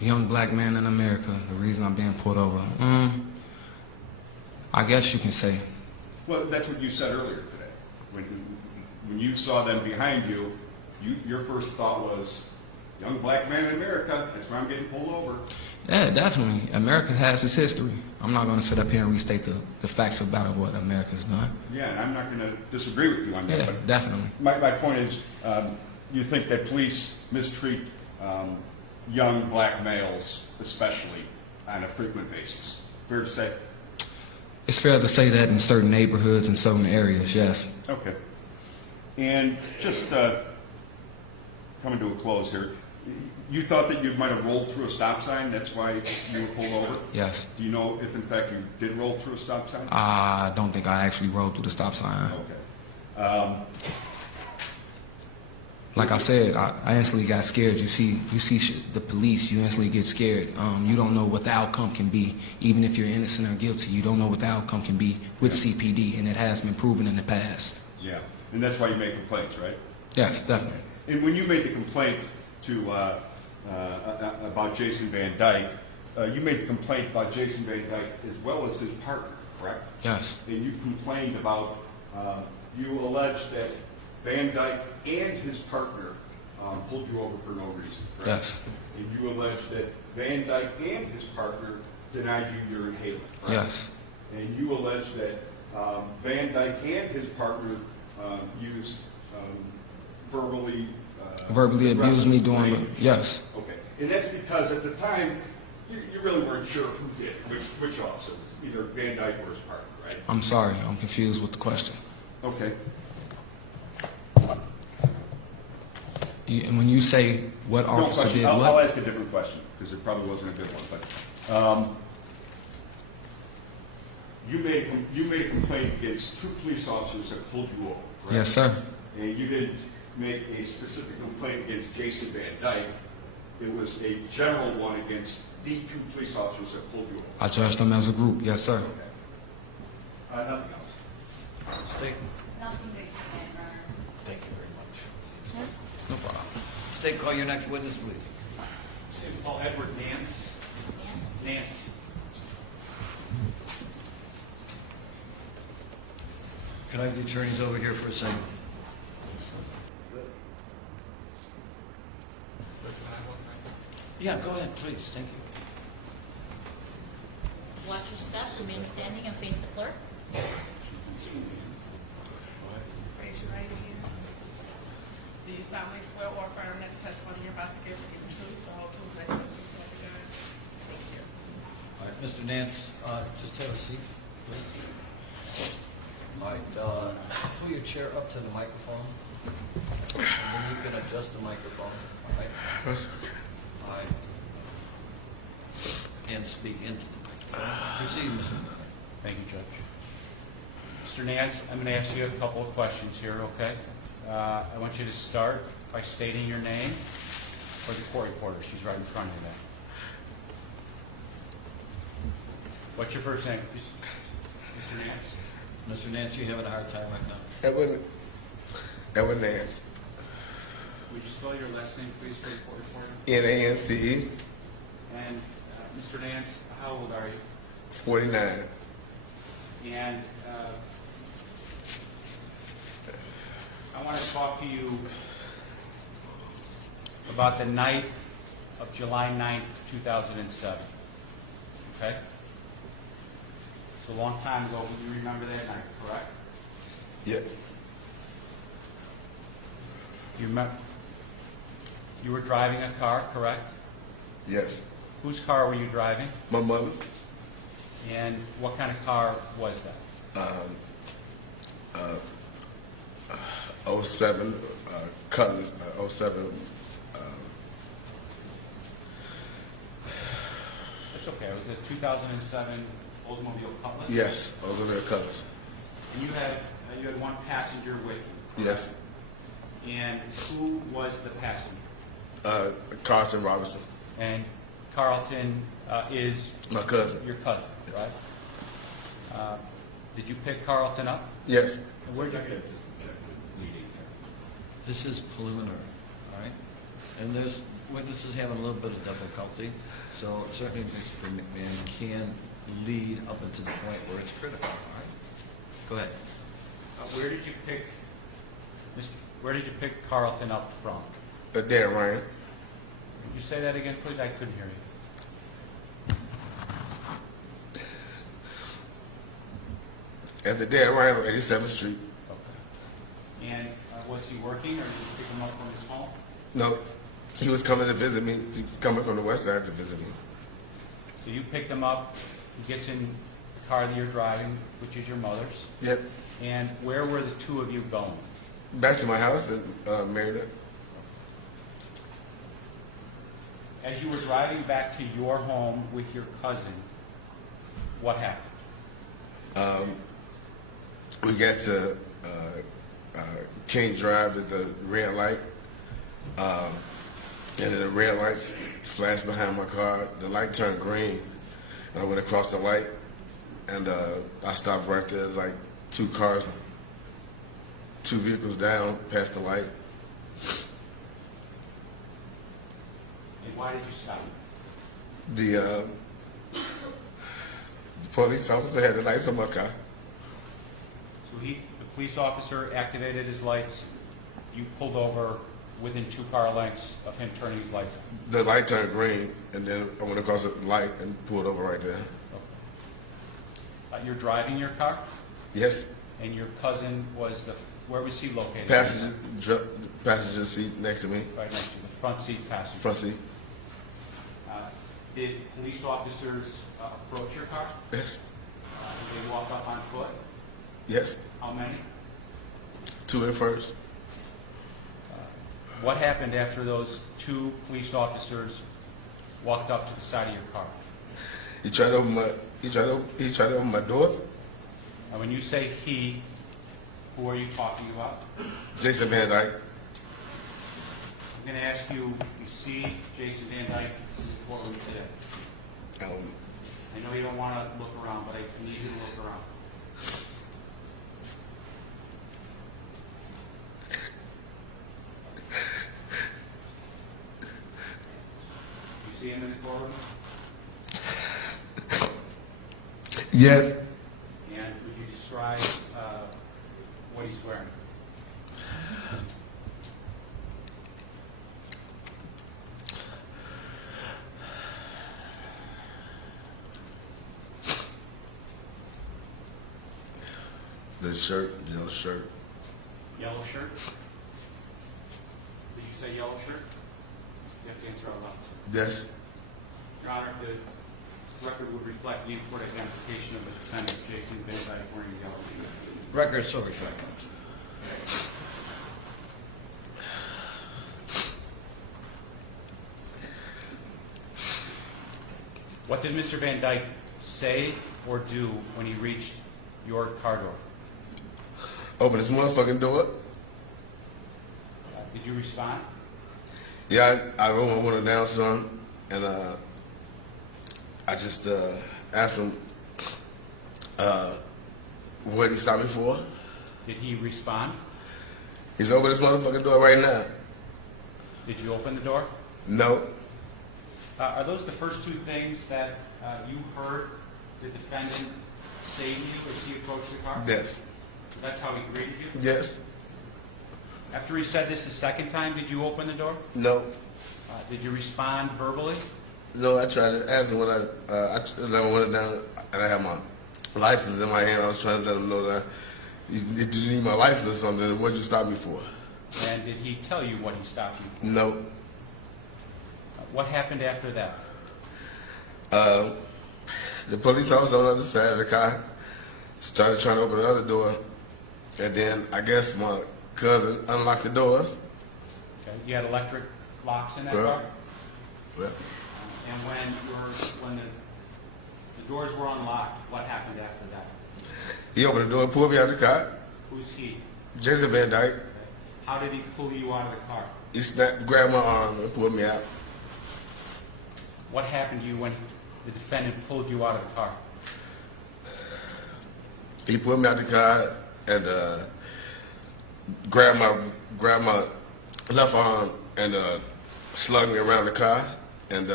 Young black man in America, the reason I'm being pulled over. I guess you can say. Well, that's what you said earlier today. When you saw them behind you, your first thought was, young black man in America, that's why I'm getting pulled over. Yeah, definitely. America has its history. I'm not going to sit up here and restate the facts about what America's done. Yeah, and I'm not going to disagree with you on that. Yeah, but definitely. My point is, you think that police mistreat young black males, especially, on a frequent basis. Fair to say? It's fair to say that in certain neighborhoods and certain areas, yes. Okay. And just coming to a close here, you thought that you might have rolled through a stop sign, that's why you were pulled over? Yes. Do you know if in fact you did roll through a stop sign? I don't think I actually rode through the stop sign. Okay. Like I said, I instantly got scared. You see the police, you instantly get scared. You don't know what the outcome can be. Even if you're innocent or guilty, you don't know what the outcome can be with CPD, and it has been proven in the past. Yeah, and that's why you make complaints, right? Yes, definitely. And when you made the complaint to about Jason Van Dyke, you made the complaint about Jason Van Dyke as well as his partner, correct? Yes. And you complained about, you alleged that Van Dyke and his partner pulled you over for no reason, correct? Yes. And you alleged that Van Dyke and his partner denied you your inhalant, correct? Yes. And you alleged that Van Dyke and his partner used verbally Abused me doing aggressive it. Yes. Okay, and that's because at the time you really weren't sure who did it, which officer, either Van Dyke or his partner, right? I'm sorry, I'm confused with the question. Okay. And when you say what No officer question. did I'll what? ask a different question because it probably wasn't a good one. But you made a complaint against two police officers that pulled you over, correct? Yes, sir. And you didn't make a specific complaint against Jason Van Dyke. It was a general one against the two police officers that pulled you over. I judged them as a group. Yes, sir. Okay. Nothing else. State, Nothing to say, Your Honor. thank you very much. No problem. State, call your next witness, please. Paul Edward Nance. Nance. Can I have the attorneys over here for a second? Yeah, go ahead, please, thank you. Watch your step, remain standing and face the clerk. Raise your right hand. Do you solemnly swear or affirm that the testimony you're about to give will be the truth, the whole truth, and nothing but the truth, so help you God? Thank you. All right, Mr. Nance, just have a seat, please. All right, pull your chair up to the microphone, and then you can adjust the microphone, all right? All right. And speak into the microphone. Proceed, Mr. Miller. Thank you, Judge. Mr. Nance, I'm going to ask you a couple of questions here, okay? I want you to start by stating your name for the court reporter. She's right in front of you there. What's your first name, please? Mr. Nance? Mr. Nance, you having a hard time right now? Edwin Nance. Would you spell your last name, please, for the court reporter? Nance. And Mr. Nance, how old are you? 49. And I want to talk to you about the night of July 9th, 2007. Okay? It's a long time ago, but you remember that night, correct? Yes. You were driving a car, correct? Yes. Whose car were you driving? My mother's. And what kind of car was that? 07 Cutlass. 07. It's okay. It was a 2007 Oldsmobile Cutlass? Yes, Oldsmobile Cutlass. And you had one passenger with you? Yes. And who was the passenger? Carlton Robinson. And Carlton is My cousin. your cousin, Yes. right? Did you pick Carlton up? Yes. And where'd you pick him? This is preliminary, all right? And there's witnesses having a little bit of difficulty, so certainly Mr. McMahon can lead up until the point where it's critical, all right? Go ahead. Where did you pick Carlton up from? Dan Ryan. Could you say that again, please? I couldn't hear you. At the Dan Ryan on 87th Street. Okay. And was he working, or did you pick him up from his home? No, he was coming to visit me. He was coming from the west side to visit me. So you picked him up, he gets in the car that you're driving, which is your mother's, Yep. and where were the two of you going? Back to my house in Maryland. As you were driving back to your home with your cousin, what happened? We got to King Drive at the red light. And then the red lights flashed behind my car. The light turned green. And I went across the light. And I stopped right there, like two vehicles down past the light. And why did you stop? The police officer had the lights on my car. So the police officer activated his lights, you pulled over within 2 car lengths of him turning his lights on. The light turned green, and then I went across the light and pulled over right there. You're driving your car, Yes, and your cousin was where was he located? passenger seat next to me, Right next to you, the front seat passenger. front seat. Did police officers approach your car? Yes, Did they walk up on foot? yes, How many? 2 at first. What happened after those 2 police officers walked up to the side of your car? He tried to open my door. And when you say he, who are you talking about? Jason Van Dyke. I'm going to ask you if you see Jason Van Dyke in the courtroom today. I know you don't want to look around, but I need you to look around. You see him in the courtroom? Yes, And would you describe his shirt, yellow shirt. Yellow shirt? Did you say yellow shirt? You have to answer out loud. Yes. Your Honor, the record would reflect the in-court identification of the defendant, Jason Van Dyke, wearing a yellow shirt. Record so reflect, counsel. What did Mr. Van Dyke say or do when he reached your car door? Open this motherfucking door. Did you respond? Yeah, I went down some, and I just asked him what he stopped me for. Did he respond? He's open this motherfucking door right now. Did you open the door? No. Are those the first two things that you heard the defendant say to you as he approached the car? Yes. That's how he greeted you? Yes. After he said this the second time, did you open the door? No. Did you respond verbally? No, I tried to ask him when I went down and I had my license in my hand. I was trying to let him know that did you need my license or something? What did you stop me for? And did he tell you what he stopped you for? No. What happened after that? The police officer on the other side of the car started trying to open the other door, and then I guess my cousin unlocked the doors. Okay. You had electric locks in that Yeah. car? Yeah. And when the doors were unlocked, what happened after that? He opened the door and pulled me out of the car. Who's he? Jason Van Dyke. How did he pull you out of the car? He grabbed my arm and pulled me out. What happened to you when the defendant pulled you out of the car? He pulled me out the car and grabbed my left arm and slugged me around the car and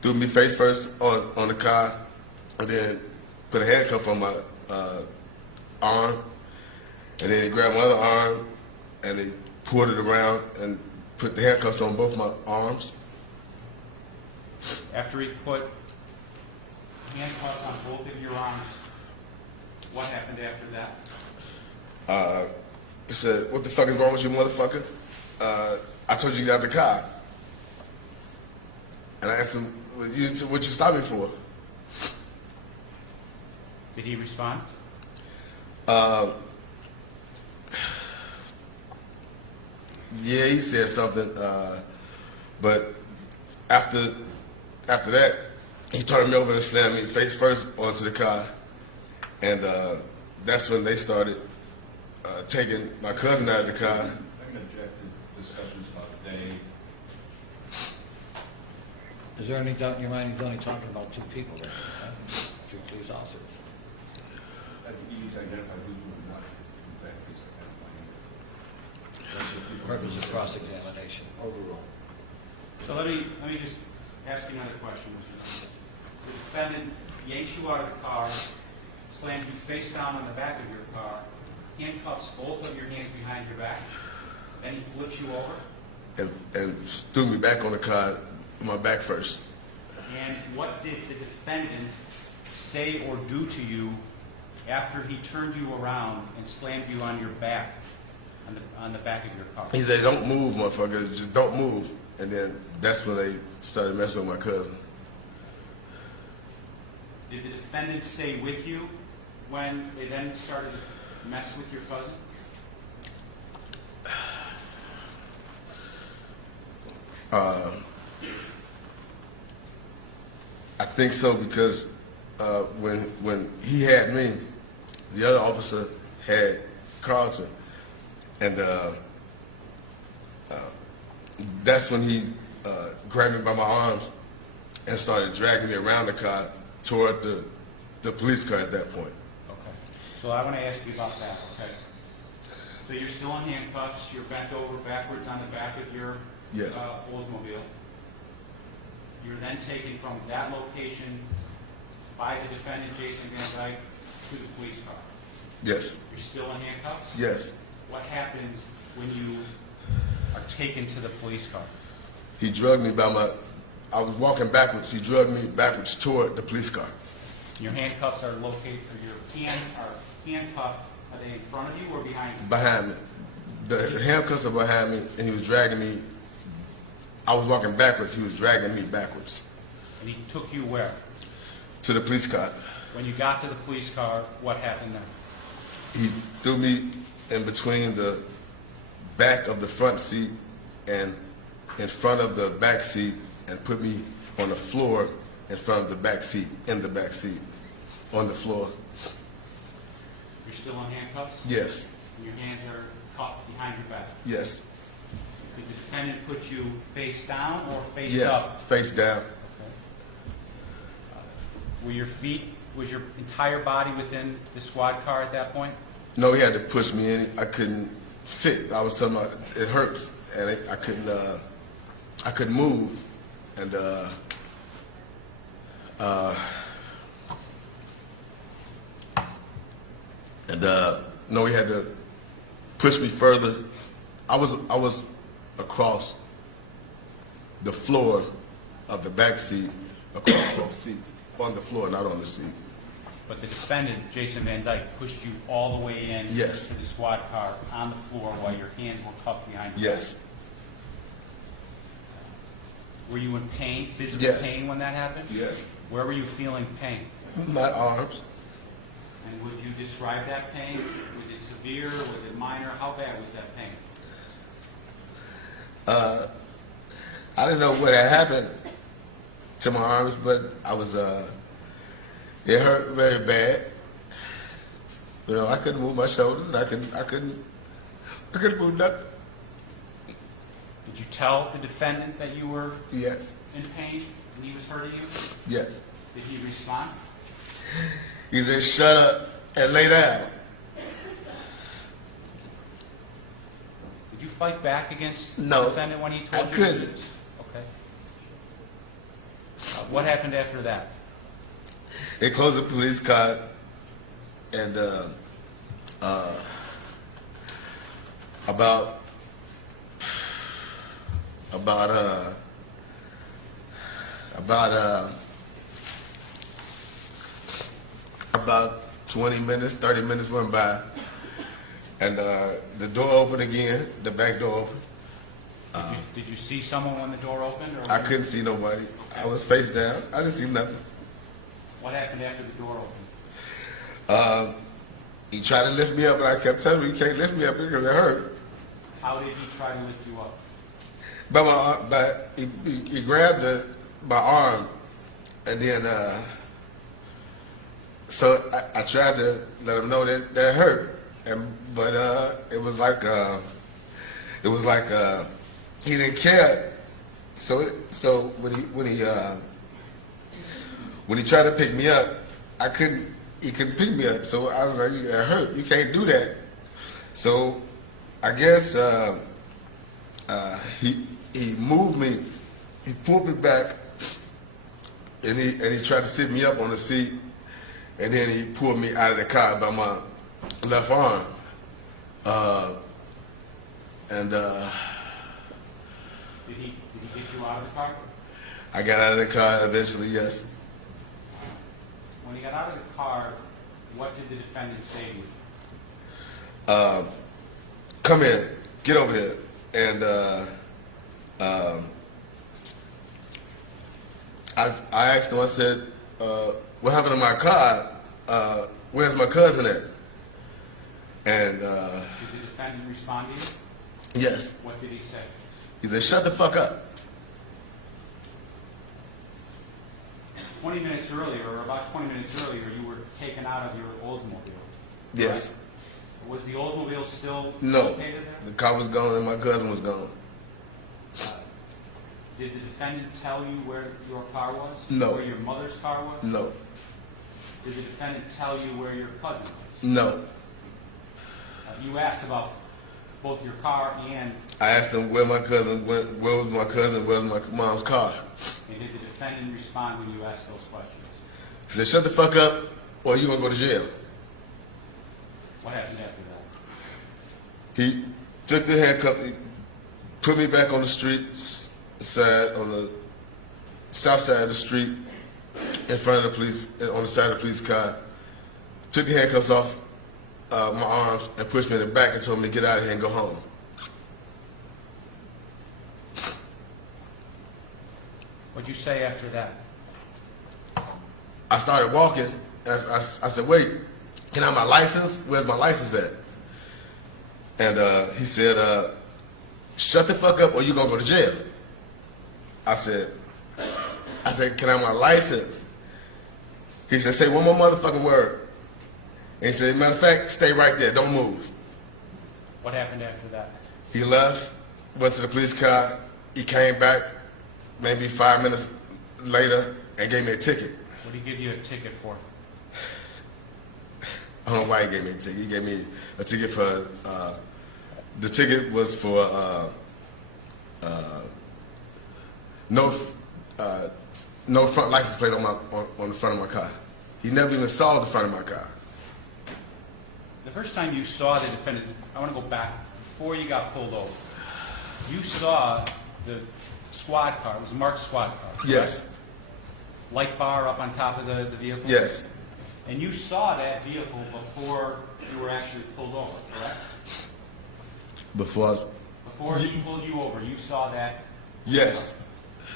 threw me face first on the car and then put a handcuff on my arm, and then he grabbed my other arm and he pulled it around and put the handcuffs on both my arms. After he put handcuffs on both of your arms, what happened after that? He said, "What the fuck is wrong with you, motherfucker? I told you to get out the car." And I asked him, what you stopped me for? Did he respond? Yeah, he said something, but after that, he turned me over and slammed me face first onto the car, and that's when they started taking my cousin out of the car. I can object to discussions about the day. Is there any doubt in your mind he's only talking about two people there? Right? Two police officers. I think you need to identify who's doing what, in fact, he's identifying. That's what people- Purpose of cross-examination. Overall. So let me just ask you another question, Mr. Dunn. The defendant yanks you out of the car, slams you face down on the back of your car, handcuffs both of your hands behind your back, then he flips you over. And threw me back on the car, my back first. And what did the defendant say or do to you after he turned you around and slammed you on your back, on the back of your car? He said, "Don't move, motherfucker, just don't move." And then that's when they started messing with my cousin. Did the defendant stay with you when they then started to mess with your cousin? I think so, because when he had me, the other officer had Carlton, and that's when he grabbed me by my arms and started dragging me around the car toward the police car at that point. Okay. So I want to ask you about that, okay? So you're still in handcuffs, you're bent over backwards on the back of your Yes. Oldsmobile. You're then taken from that location by the defendant, Jason Van Dyke, to the police car. Yes. You're still in handcuffs? Yes. What happens when you are taken to the police car? He drugged me I was walking backwards. He drugged me backwards toward the police car. Your handcuffs are located, or your hands are handcuffed, are they in front of you or behind you? Behind me. The handcuffs are behind me, and he was dragging me. I was walking backwards. He was dragging me backwards And he took you where? to the police car. When you got to the police car, what happened then? He threw me in between the back of the front seat and in front of the back seat and put me on the floor in front of the back seat, in the back seat, on the floor. You're still in handcuffs? Yes, And your hands are cuffed behind your back? yes, Did the defendant put you face down or face yes, up? face down. Were your feet, was your entire body within the squad car at that point? No, he had to push me in. I couldn't fit. I was telling him it hurts, and I couldn't move, and no, he had to push me further. I was across the floor of the back seat, across both seats, on the floor, not on the seat. But the defendant, Jason Van Dyke, pushed you all the way in Yes. to the squad car on the floor while your hands were cuffed behind your back. Yes, Were you in pain, physical Yes. pain when that happened? yes. Where were you feeling pain? My arms. And would you describe that pain? Was it severe? Was it minor? How bad was that pain? I didn't know what had happened to my arms, but I was, it hurt very bad. You know, I couldn't move my shoulders, and I couldn't move nothing. Did you tell the defendant that you were Yes, in pain and he was hurting you? yes. Did he respond? He said, shut up and lay down. Did you fight back against No, the defendant when he told I you? couldn't. To do this? Okay. What happened after that? They closed the police car, and about 20 minutes, 30 minutes went by, and the door opened again, the back door opened. Did you see someone when the door opened? Or I couldn't see nobody. I was face down. I didn't see nothing. What happened after the door opened? He tried to lift me up, but I kept telling him, you can't lift me up because it hurt. How did he try to lift you up? He grabbed my arm, and then so I tried to let him know that it hurt, but it was like he didn't care. So when he tried to pick me up, he couldn't pick me up. So I was like, it hurt. You can't do that. So I guess he moved me, he pulled me back, and he tried to sit me up on the seat, and then he pulled me out of the car by my left arm, Did he get you out of the car? I got out of the car eventually. Yes. When he got out of the car, what did the defendant say to you? Come here, get over here, and I asked him. I said, "What happened to my car? Where's my cousin at?" And Did the defendant respond to you? yes, What did he say? he said, "Shut the fuck up." 20 minutes earlier, or about 20 minutes earlier, you were taken out of your Oldsmobile. Yes. Right? Was the Oldsmobile still No. located there? The car was gone and my cousin was gone. Did the defendant tell you where your car was? No. Where your mother's car was? No. Did the defendant tell you where your cousin was? No. You asked about both your car and I asked him where my cousin, where was my cousin, where's my mom's car? did the defendant respond when you asked those questions? He said, "Shut the fuck up or you gonna go to jail." What happened after that? He took the handcuff, he put me back on the street side, on the south side of the street, in front of the police, on the side of the police car, took the handcuffs off my arms and pushed me in the back and told me to get out of here and go home. What'd you say after that? I started walking, and I said, wait, can I have my license? Where's my license at? And he said, shut the fuck up or you're gonna go to jail. I said, can I have my license? He said, say one more motherfucking word. And he said, matter of fact, stay right there, don't move. What happened after that? He left, went to the police car, he came back maybe 5 minutes later and gave me a ticket. What did he give you a ticket for? I don't know why he gave me a ticket. He gave me a ticket for, the ticket was for no front license plate on the front of my car. He never even saw the front of my car. The first time you saw the defendant, I want to go back, before you got pulled over, you saw the squad car, it was a marked squad car. Correct? Yes. Light bar up on top of the vehicle? Yes. And you saw that vehicle before you were actually pulled over, correct? Before He pulled you over, you saw that? Yes.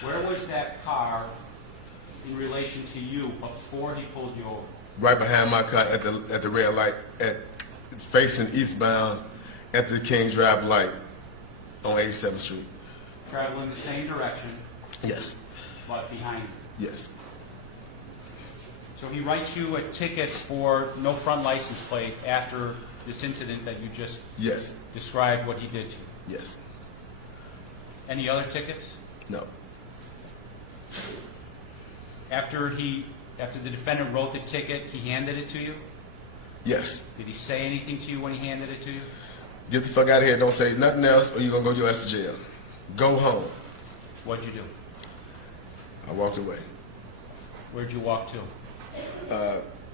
Where was that car in relation to you before he pulled you over? Right behind my car at the red light, facing eastbound at the King Drive light on 87th Street. Traveling the same direction, Yes. but behind you. Yes. So he writes you a ticket for no front license plate after this incident that you just Yes. described what he did to you. Yes. Any other tickets? No. After the defendant wrote the ticket, he handed it to you? Yes. Did he say anything to you when he handed it to you? Get the fuck out of here. Don't say nothing else or you're going to go your ass to jail. Go home. What'd you do? I walked away. Where'd you walk to?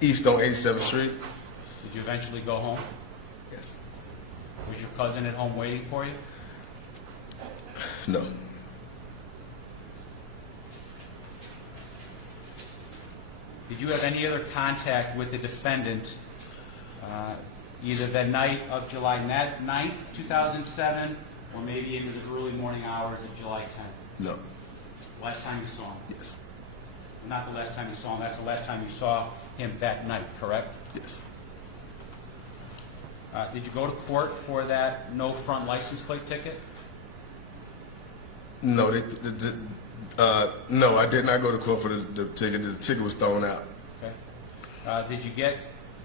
East on 87th Street. Did you eventually go home? Yes. Was your cousin at home waiting for you? No. Did you have any other contact with the defendant either the night of July 9th, 2007, or maybe into the early morning hours of July 10th? No. Last time you saw him? Yes. Not the last time you saw him, that's the last time you saw him that night, correct? Yes. Did you go to court for that no front license plate ticket? No, no, I did not go to court for the ticket. The ticket was thrown out. Okay.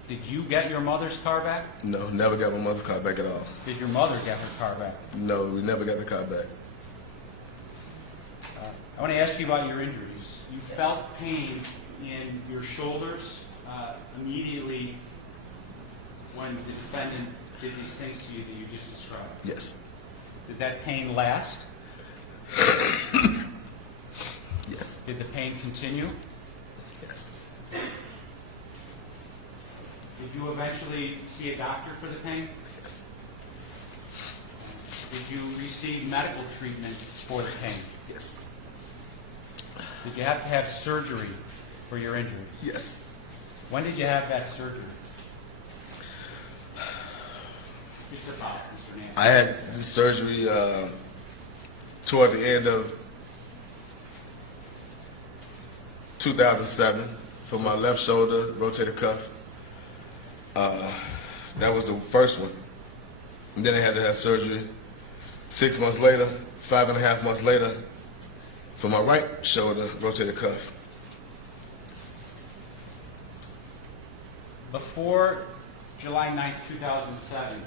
Did you get your mother's car back? No, never got my mother's car back at all. Did your mother get her car back? No, we never got the car back. I want to ask you about your injuries. You felt pain in your shoulders immediately when the defendant did these things to you that you just described. Yes. Did that pain last? Yes. Did the pain continue? Yes. Did you eventually see a doctor for the pain? Yes. Did you receive medical treatment for the pain? Yes. Did you have to have surgery for your injuries? Yes. When did you have that surgery? Just about, Mr. Nancy. I had the surgery toward the end of 2007 for my left shoulder rotator cuff. That was the first one. And then I had to have surgery 6 months later, 5.5 months later, for my right shoulder rotator cuff. Before July 9th, 2007,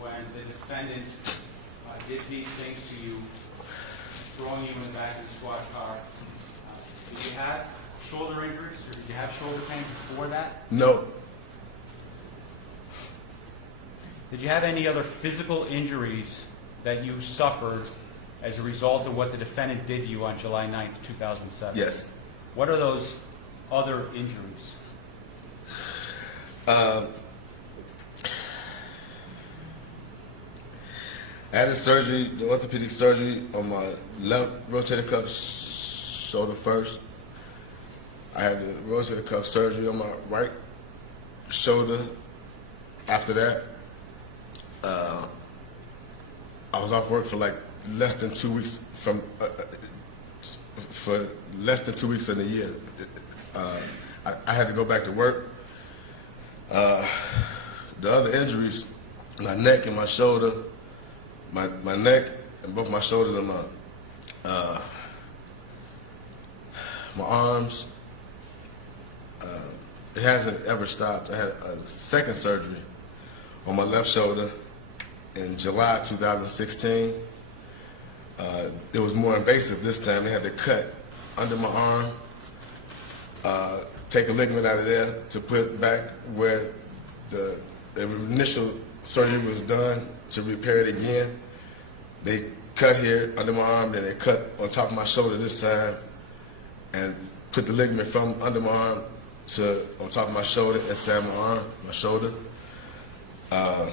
when the defendant did these things to you, throwing you in the back of the squad car, did you have shoulder injuries or did you have shoulder pain before that? No. Did you have any other physical injuries that you suffered as a result of what the defendant did to you on July 9th, 2007? Yes. What are those other injuries? I had a surgery, the orthopedic surgery on my left rotator cuff shoulder first. I had the rotator cuff surgery on my right shoulder. After that, I was off work for like less than 2 weeks for less than 2 weeks in a year. I had to go back to work. The other injuries, my neck and my shoulder, my neck and both my shoulders and my arms, it hasn't ever stopped. I had a second surgery on my left shoulder in July 2016. It was more invasive this time. They had to cut under my arm, take a ligament out of there to put back where the initial surgery was done to repair it again. They cut here under my arm, then they cut on top of my shoulder this time and put the ligament from under my arm to on top of my shoulder, inside my arm, my shoulder. I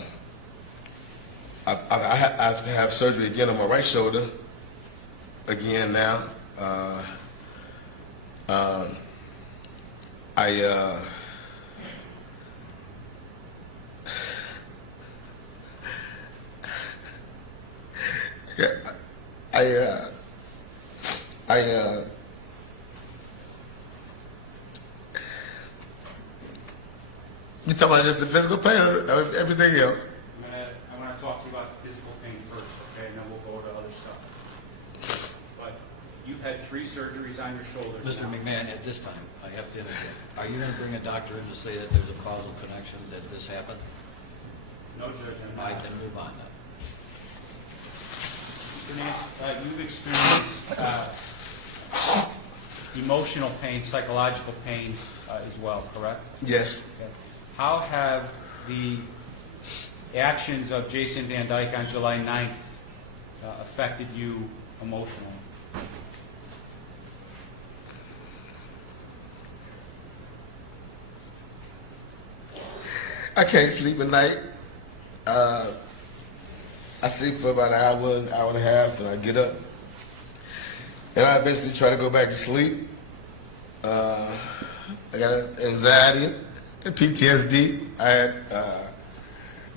have to have surgery again on my right shoulder again now. You talking about just the physical pain or everything else? I want to talk to you about the physical pain first, okay, and then we'll go to other stuff. But you've had 3 surgeries on your shoulders. Mr. now. McMahon, at this time, I have to interject. Are you going to bring a doctor in to say that there's a causal connection, that this happened? No, Judge, I'm I not. can move on now. Mr. Nance, you've experienced emotional pain, psychological pain as well, correct? Yes. Okay. How have the actions of Jason Van Dyke on July 9th affected you emotionally? I can't sleep at night. I sleep for about an hour and a half, and I get up. And I basically try to go back to sleep. I got anxiety and PTSD. I had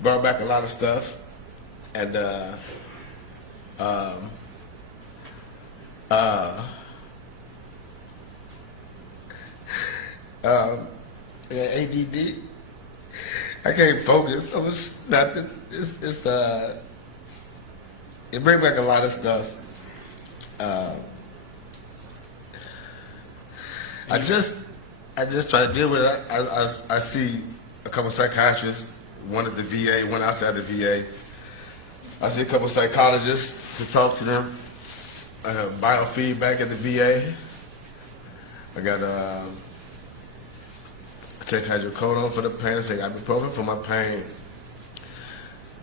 brought back a lot of stuff. And ADD. I can't focus on nothing. It brings back a lot of stuff. I just try to deal with it. I see a couple psychiatrists, one at the VA, one outside the VA. I see a couple psychologists to talk to them. I have biofeedback at the VA. I got I take hydrocodone for the pain. I take ibuprofen for my pain.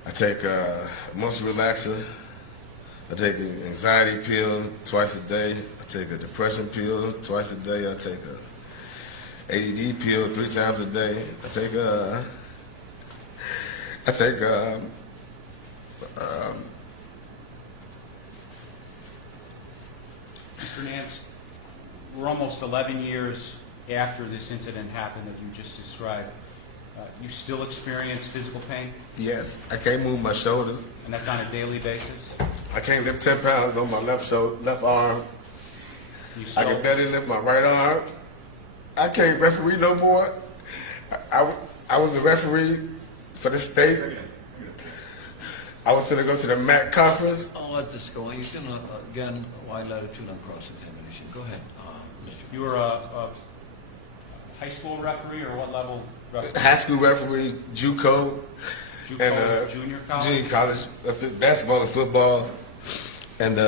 I take a muscle relaxer. I take an anxiety pill twice a day. I take a depression pill twice a day. I take a ADD pill 3 times a day. Mr. Nance, we're almost 11 years after this incident happened that you just described. You still experience physical pain? Yes, I can't move my shoulders. And that's on a daily basis? I can't lift 10 pounds on my left arm. You I still, can barely lift my right arm. I can't referee no more. I was a referee for the state. I was going to go to the MAC conference. I'll let this go. You can, again, wide latitude on cross-examination. Go ahead, Mr. you were a high school referee or what level referee? High school referee, JUCO, and junior college? Junior college, basketball and football. And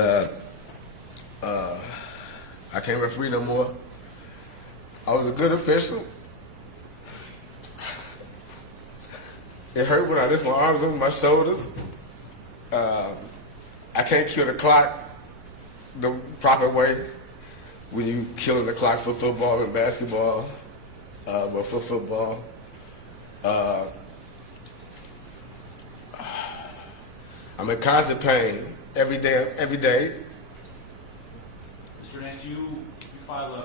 I can't referee no more. I was a good official. It hurt when I lift my arms over my shoulders. I can't kill the clock the proper way when you killing the clock for football and basketball, but for football. I'm in constant pain every day. Mr. Nance, you filed a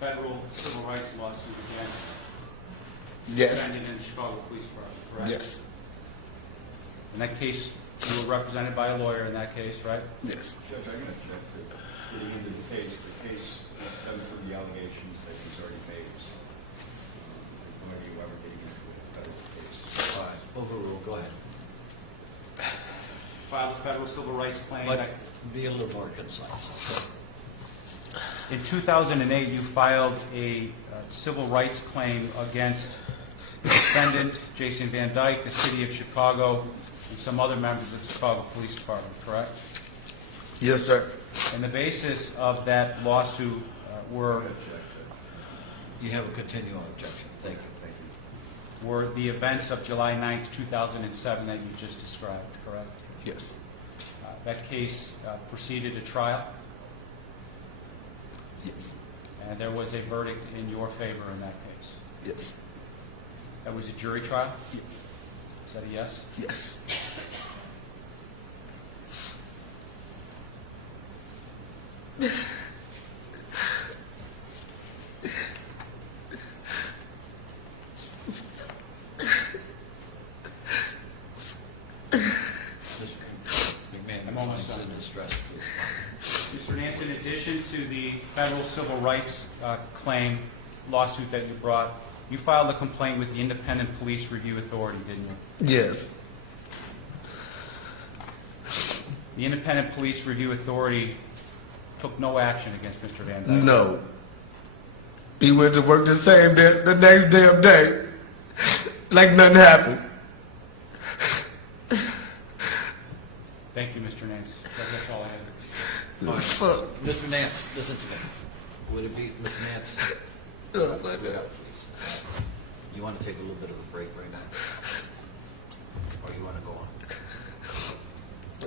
federal civil rights lawsuit against Yes. defendant in the Chicago Police Department, correct? Yes. In that case, you were represented by a lawyer in that case, right? Yes. Judge, I'm going to object to getting into the case. The case stems from the allegations that he's already made. So, there's no idea why we're getting into a federal case. All right, overruled, go ahead. Filed a federal civil rights claim. But be a little more concise. In 2008, you filed a civil rights claim against the defendant, Jason Van Dyke, the city of Chicago, and some other members of the Chicago Police Department, correct? Yes, sir. And the basis of that lawsuit were You have a continuing objection. Thank you. were the events of July 9th, 2007 that you just described, correct? Yes. That case proceeded to trial, Yes. and there was a verdict in your favor in that case. Yes. That was a jury trial? Yes. Is that a yes? Yes. Mr. McMahon, I'm almost your done. client's in distress, please. Mr. Nance, in addition to the federal civil rights claim lawsuit that you brought, you filed a complaint with the Independent Police Review Authority, didn't you? Yes. The Independent Police Review Authority took no action against Mr. Van Dyke. No. He went to work the same day, the next damn day, like nothing happened. Thank you, Mr. Nance. That's all I had. Fuck. Mr. Nance, listen to me. Would it be, Mr. Nance? Oh, my Wait God. up, please. You want to take a little bit of a break right now? Or you want to go on?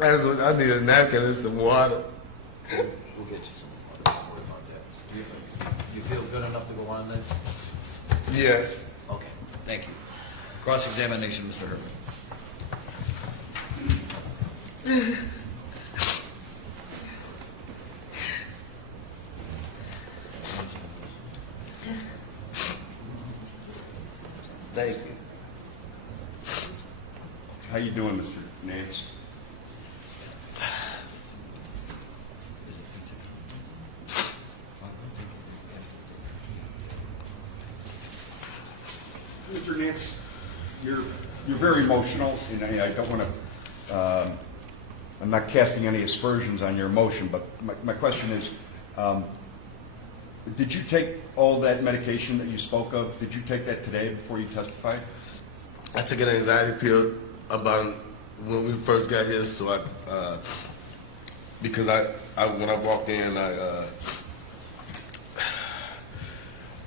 I need a napkin and some water. We'll get you some water. Don't worry about that. You feel good enough to go on then? Yes. Okay, thank you. Cross-examination, Mr. Herman. Thank you. How you doing, Mr. Nance? Mr. Nance, you're very emotional, and I don't want to. I'm not casting any aspersions on your emotion, but my question is, did you take all that medication that you spoke of? Did you take that today before you testified? I took an anxiety pill about when we first got here, so because when I walked in, I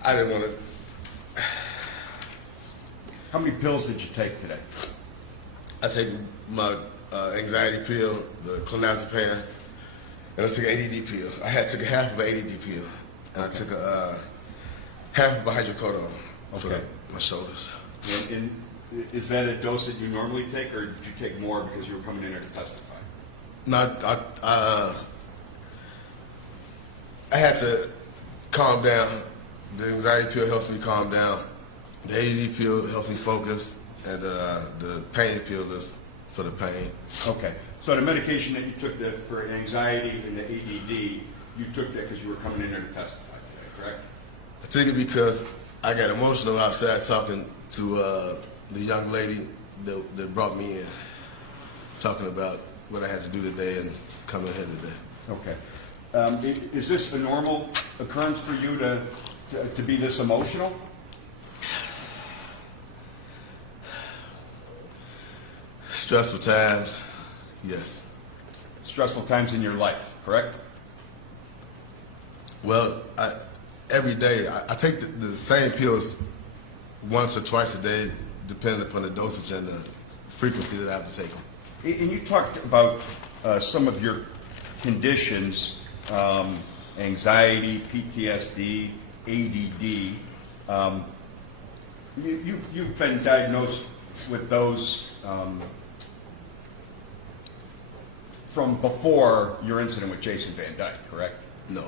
didn't want to. How many pills did you take today? I take my anxiety pill, the clonazepam, and I took an ADD pill. I took half of an ADD pill, and I took half of a hydrocodone for my shoulders. And is that a dose that you normally take, or did you take more because you were coming in here to testify? No, I had to calm down. The anxiety pill helps me calm down. The ADD pill helps me focus, and the pain pill is for the pain. Okay. So the medication that you took for anxiety and the ADD, you took that because you were coming in here to testify today, correct? I took it because I got emotional outside talking to the young lady that brought me in, talking about what I had to do today and coming here today. Okay. Is this a normal occurrence for you to be this emotional? Stressful times, yes. Stressful times in your life, correct? Well, every day I take the same pills once or twice a day, depending upon the dosage and the frequency that I have to take them. And you talked about some of your conditions, anxiety, PTSD, ADD. You've been diagnosed with those from before your incident with Jason Van Dyke, correct? No.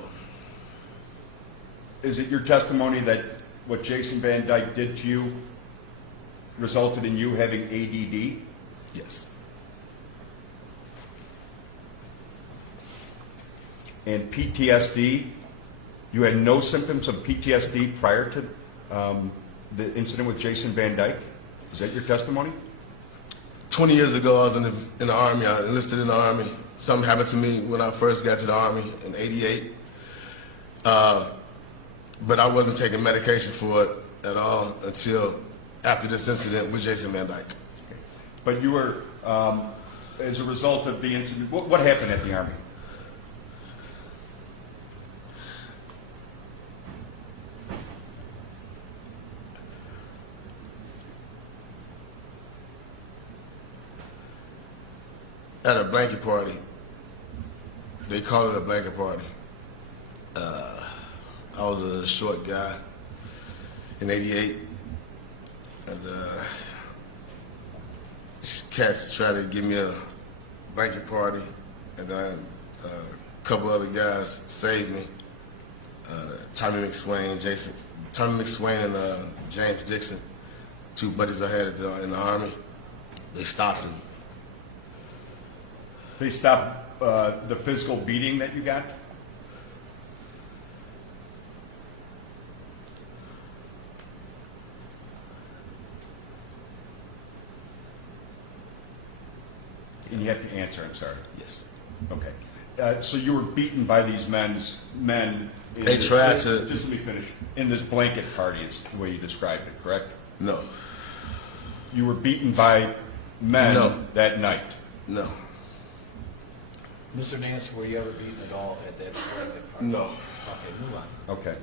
Is it your testimony that what Jason Van Dyke did to you resulted in you having ADD? Yes. And PTSD? You had no symptoms of PTSD prior to the incident with Jason Van Dyke? Is that your testimony? 20 years ago, I was in the Army. I enlisted in the Army. Something happened to me when I first got to the Army in '88. But I wasn't taking medication for it at all until after this incident with Jason Van Dyke. But you were, as a result of the incident, what happened at the Army? At a blanket party. They call it a blanket party. I was a short guy in '88, and cats tried to give me a blanket party, and then a couple other guys saved me. Tommy McSwain and James Dixon, two buddies I had in the Army. They stopped him. They stopped the physical beating that you got? And you have to answer, I'm sorry. Yes. Okay. So you were beaten by these men. They tried to. Just let me finish. In this blanket party is the way you described it, correct? No. You were beaten by men that night? No. Mr. Nance, were you ever beaten at all at that blanket party? No. Okay, move on. Okay.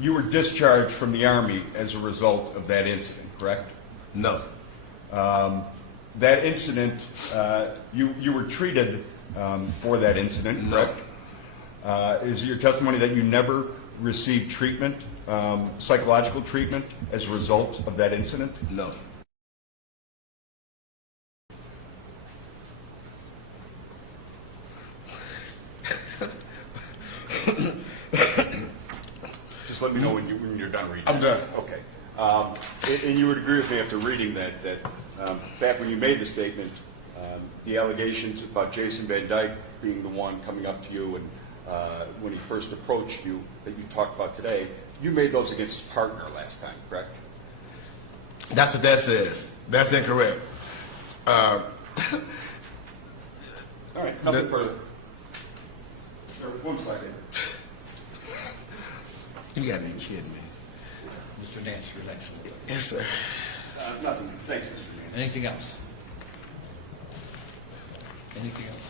You were discharged from the Army as a result of that incident, correct? No. That incident, you were treated for that incident, correct? Is it your testimony that you never received treatment, psychological treatment, as a result of that incident? No. Just let me know when you're done reading. I'm done. Okay. And you would agree with me after reading that back when you made the statement, the allegations about Jason Van Dyke being the one coming up to you and when he first approached you that you talked about today, you made those against his partner last time, correct? That's what that says. That's incorrect. All right, nothing further. One slide in. You gotta be kidding me. Mr. Nance, relax a little bit. Yes, sir. Nothing. Thanks, Mr. Nance. Anything else? Anything else?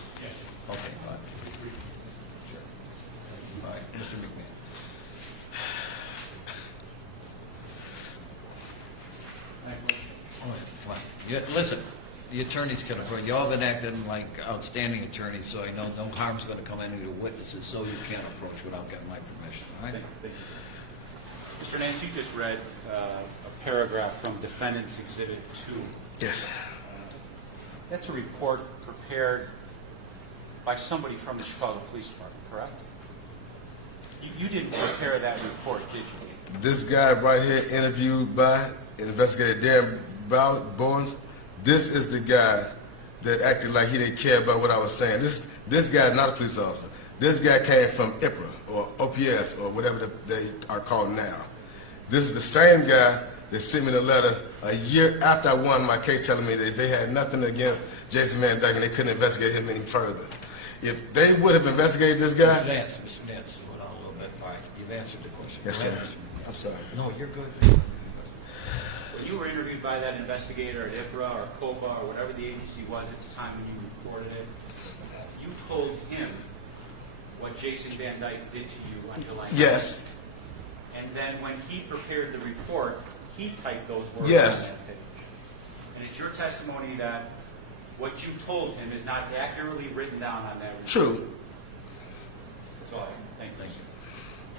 Okay, fine. Sure. All right, Mr. McMahon. All right, fine. Yeah, listen, the attorneys can approach. Y'all been acting like outstanding attorneys, so I know no harm's going to come any of the witnesses, so you can't approach without getting my permission, all right? Thank you. Mr. Nance, you just read a paragraph from Defendant's Exhibit 2. Yes. That's a report prepared by somebody from the Chicago Police Department, correct? You didn't prepare that report, did you? This guy right here, interviewed by Investigator Darren Bowens, this is the guy that acted like he didn't care about what I was saying. This guy is not a police officer. This guy came from IPRA or OPS or whatever they are called now. This is the same guy that sent me the letter a year after I won my case telling me that they had nothing against Jason Van Dyke and they couldn't investigate him any further. If they would have investigated this guy... Mr. Nance, hold on a little bit. All right, you've answered the question. Yes, Go sir. ahead, Mr. McMahon. I'm sorry. No, you're good. When you were interviewed by that investigator at IPRA or COPA or whatever the agency was at the time when you reported it, you told him what Jason Van Dyke did to you on July 9th. Yes. And then when he prepared the report, he typed those words Yes. on that page. And it's your testimony that what you told him is not accurately written down on that report. True. That's all. Thank you.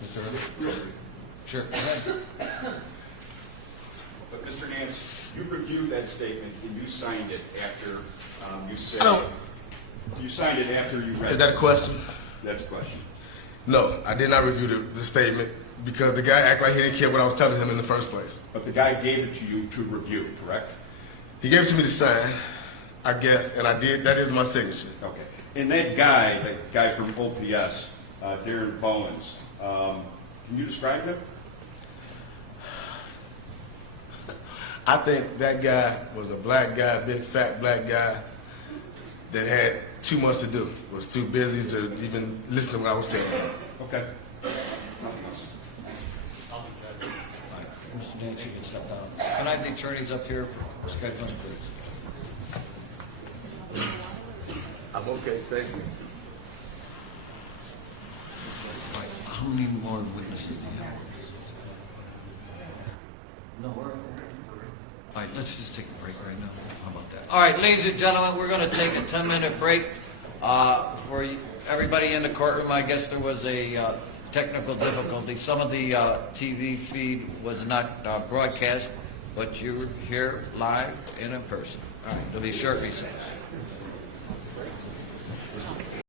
Mr. Early? Sure, go ahead. But Mr. Nance, you reviewed that statement and you signed it after you said... I don't... You signed it after you read it. Is that a question? That's a question. No, I did not review the statement because the guy acted like he didn't care what I was telling him in the first place. But the guy gave it to you to review, correct? He gave it to me to sign, I guess, and I did. That is my signature. Okay. And that guy from OPS, Darren Bowens, can you describe him? I think that guy was a black guy, big fat black guy that had too much to do. Was too busy to even listen to what I was saying. Okay. Nothing else. Mr. Nance, you can step down. Can I have the attorneys up here for scheduling, please? I'm okay, thank you. All right, how many more witnesses do you have? No, we're. All right, let's just take a break right now. How about that? All right, ladies and gentlemen, we're going to take a 10-minute break. For everybody in the courtroom, I guess there was a technical difficulty. Some of the TV feed was not broadcast, but you're here live and in person. All right, there'll be a short recess.